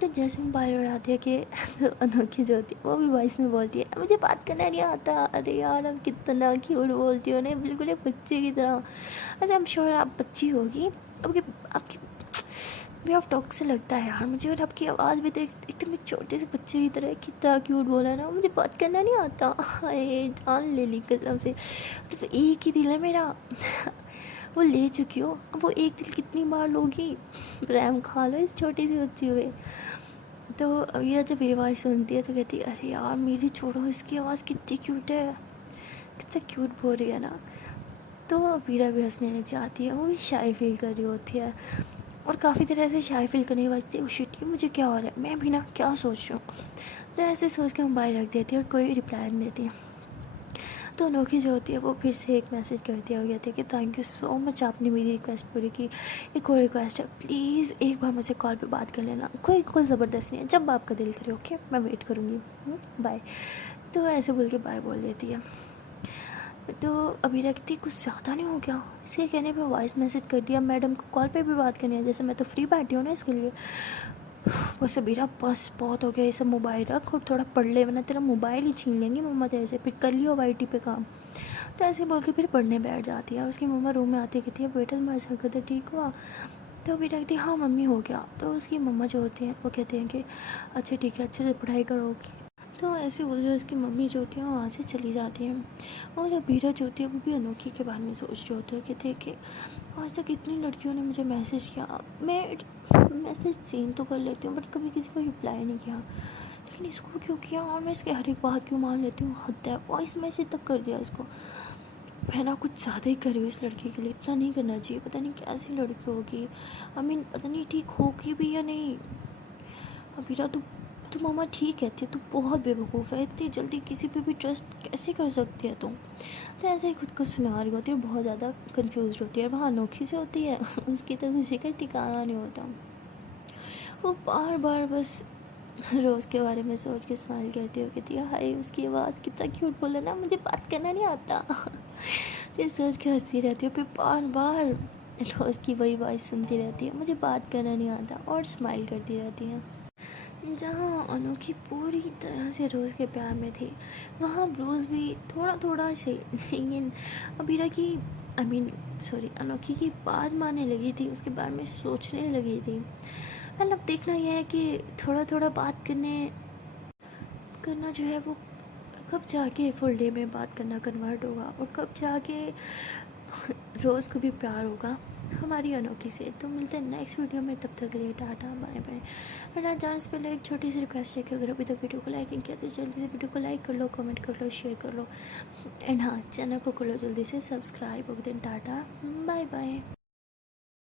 तो जैसे मोबाइल उड़ाती है कि तो अनोखी जो होती है वो भी वॉइस में बोलती है मुझे बात करना नहीं आता। अरे यार अब कितना क्यूट बोलती हो ना, बिल्कुल एक बच्चे की तरह। अच्छा आई एम श्योर आप बच्ची होगी, आपकी आपकी वे ऑफ टॉक से लगता है यार मुझे, और आपकी आवाज़ भी तो एकदम एक छोटे से बच्चे की तरह है, कितना क्यूट बोला ना, मुझे बात करना नहीं आता। हाय जान ले ली कसम से। तो एक ही दिल है मेरा, वो ले चुकी हो, अब वो एक दिल कितनी बार लोगी, रैम खा लो इस छोटी सी बच्ची हुए। तो अवीरा जब ये आवाज़ सुनती है तो कहती है अरे यार मेरी छोड़ो, इसकी आवाज़ कितनी क्यूट है, कितना क्यूट बोल रही है ना। तो अवीरा भी हंसने लग जाती है, वो भी शाय फील कर रही होती है और काफ़ी तरह से शाय फील करने के बाद ओ शिट कि मुझे क्या हो रहा है, मैं भी ना क्या सोच रही हूँ। तो ऐसे सोच के मोबाइल रख देती है और कोई रिप्लाई नहीं देती है। तो अनोखी जो होती है वो फिर से एक मैसेज कर दिया, हो गया था कि थैंक यू सो मच, आपने मेरी रिक्वेस्ट पूरी की, एक और रिक्वेस्ट है प्लीज़ एक बार मुझे कॉल पे बात कर लेना, कोई ज़बरदस्त नहीं है, जब आपका दिल करे ओके मैं वेट करूँगी, बाय। तो ऐसे बोल के बाय बोल देती है। तो अभी रखती कुछ ज़्यादा नहीं हो गया, इसके कहने पे वॉइस मैसेज कर दिया, मैडम को कॉल पे भी बात करनी है, जैसे मैं तो फ्री बैठी हूँ ना इसके लिए। बस अबीरा बस बहुत हो गया ये सब, मोबाइल रख और थोड़ा पढ़ ले वरना तेरा मोबाइल ही छीन लेंगी मम्मा तेरे से, फिर कर लियो वाईटी पे काम। तो ऐसे बोल के फिर पढ़ने बैठ जाती है और उसकी मम्मा रूम में आती कहती है बेटा तुम्हारा सर का दर्द ठीक हुआ। तो अभी कहती है हाँ मम्मी हो गया। तो उसकी मम्मा जो होती हैं वो कहते हैं कि अच्छा ठीक है अच्छे से पढ़ाई करोगी। तो ऐसे बोल के उसकी मम्मी जो होती है वो वहाँ से चली जाती है और अबीरा जो होती है वो भी अनोखी के बारे में सोच रही होती है कि देखे आज तक इतनी लड़कियों ने मुझे मैसेज किया, मैं मैसेज सीन तो कर लेती हूँ बट कभी किसी को रिप्लाई नहीं किया, लेकिन इसको क्यों किया और मैं इसकी हर एक बात क्यों मान लेती हूँ, हद है, वॉइस मैसेज तक कर दिया इसको। मैं ना कुछ ज़्यादा ही कर रही हूँ इस लड़की के लिए, इतना नहीं करना चाहिए, पता नहीं कैसी लड़की होगी, आई मीन पता नहीं ठीक होगी भी या नहीं। अबीरा तू मामा ठीक कहती है, तू बहुत बेवकूफ़ है, इतनी जल्दी किसी पे भी ट्रस्ट कैसे कर सकती है तुम। तो ऐसे ही खुद को सुना रही होती है, बहुत ज़्यादा कंफ्यूज होती है, वहाँ अनोखी से होती है उसकी तो खुशी का ठिकाना नहीं होता। वो बार बार बस रोज़ के बारे में सोच के स्माइल करती हो, कहती है हाय उसकी आवाज़ कितना क्यूट बोला ना, मुझे बात करना नहीं आता। ये सोच के हंसती रहती हो, फिर बार बार रोज़ की वही आवाज़ सुनती रहती है, मुझे बात करना नहीं आता, और स्माइल करती रहती है। जहाँ अनोखी पूरी तरह से रोज़ के प्यार में थी वहाँ रोज़ भी थोड़ा थोड़ा से, लेकिन अबीरा की आई मीन सॉरी अनोखी की बात मानने लगी थी, उसके बारे में सोचने लगी थी। मतलब देखना यह है कि थोड़ा थोड़ा बात करना जो है वो कब जाके फुल डे में बात करना कन्वर्ट होगा, और कब जाके रोज़ को भी प्यार होगा हमारी अनोखी से। तो मिलते हैं नेक्स्ट वीडियो में, तब तक के लिए टाटा बाय बाय। और जाने से पहले एक छोटी सी रिक्वेस्ट है कि अगर अभी तक वीडियो को लाइक नहीं किया तो जल्दी से वीडियो को लाइक कर लो, कमेंट कर लो, शेयर कर लो, एंड हाँ चैनल को कर लो जल्दी से subscribe. Okay then tata bye bye.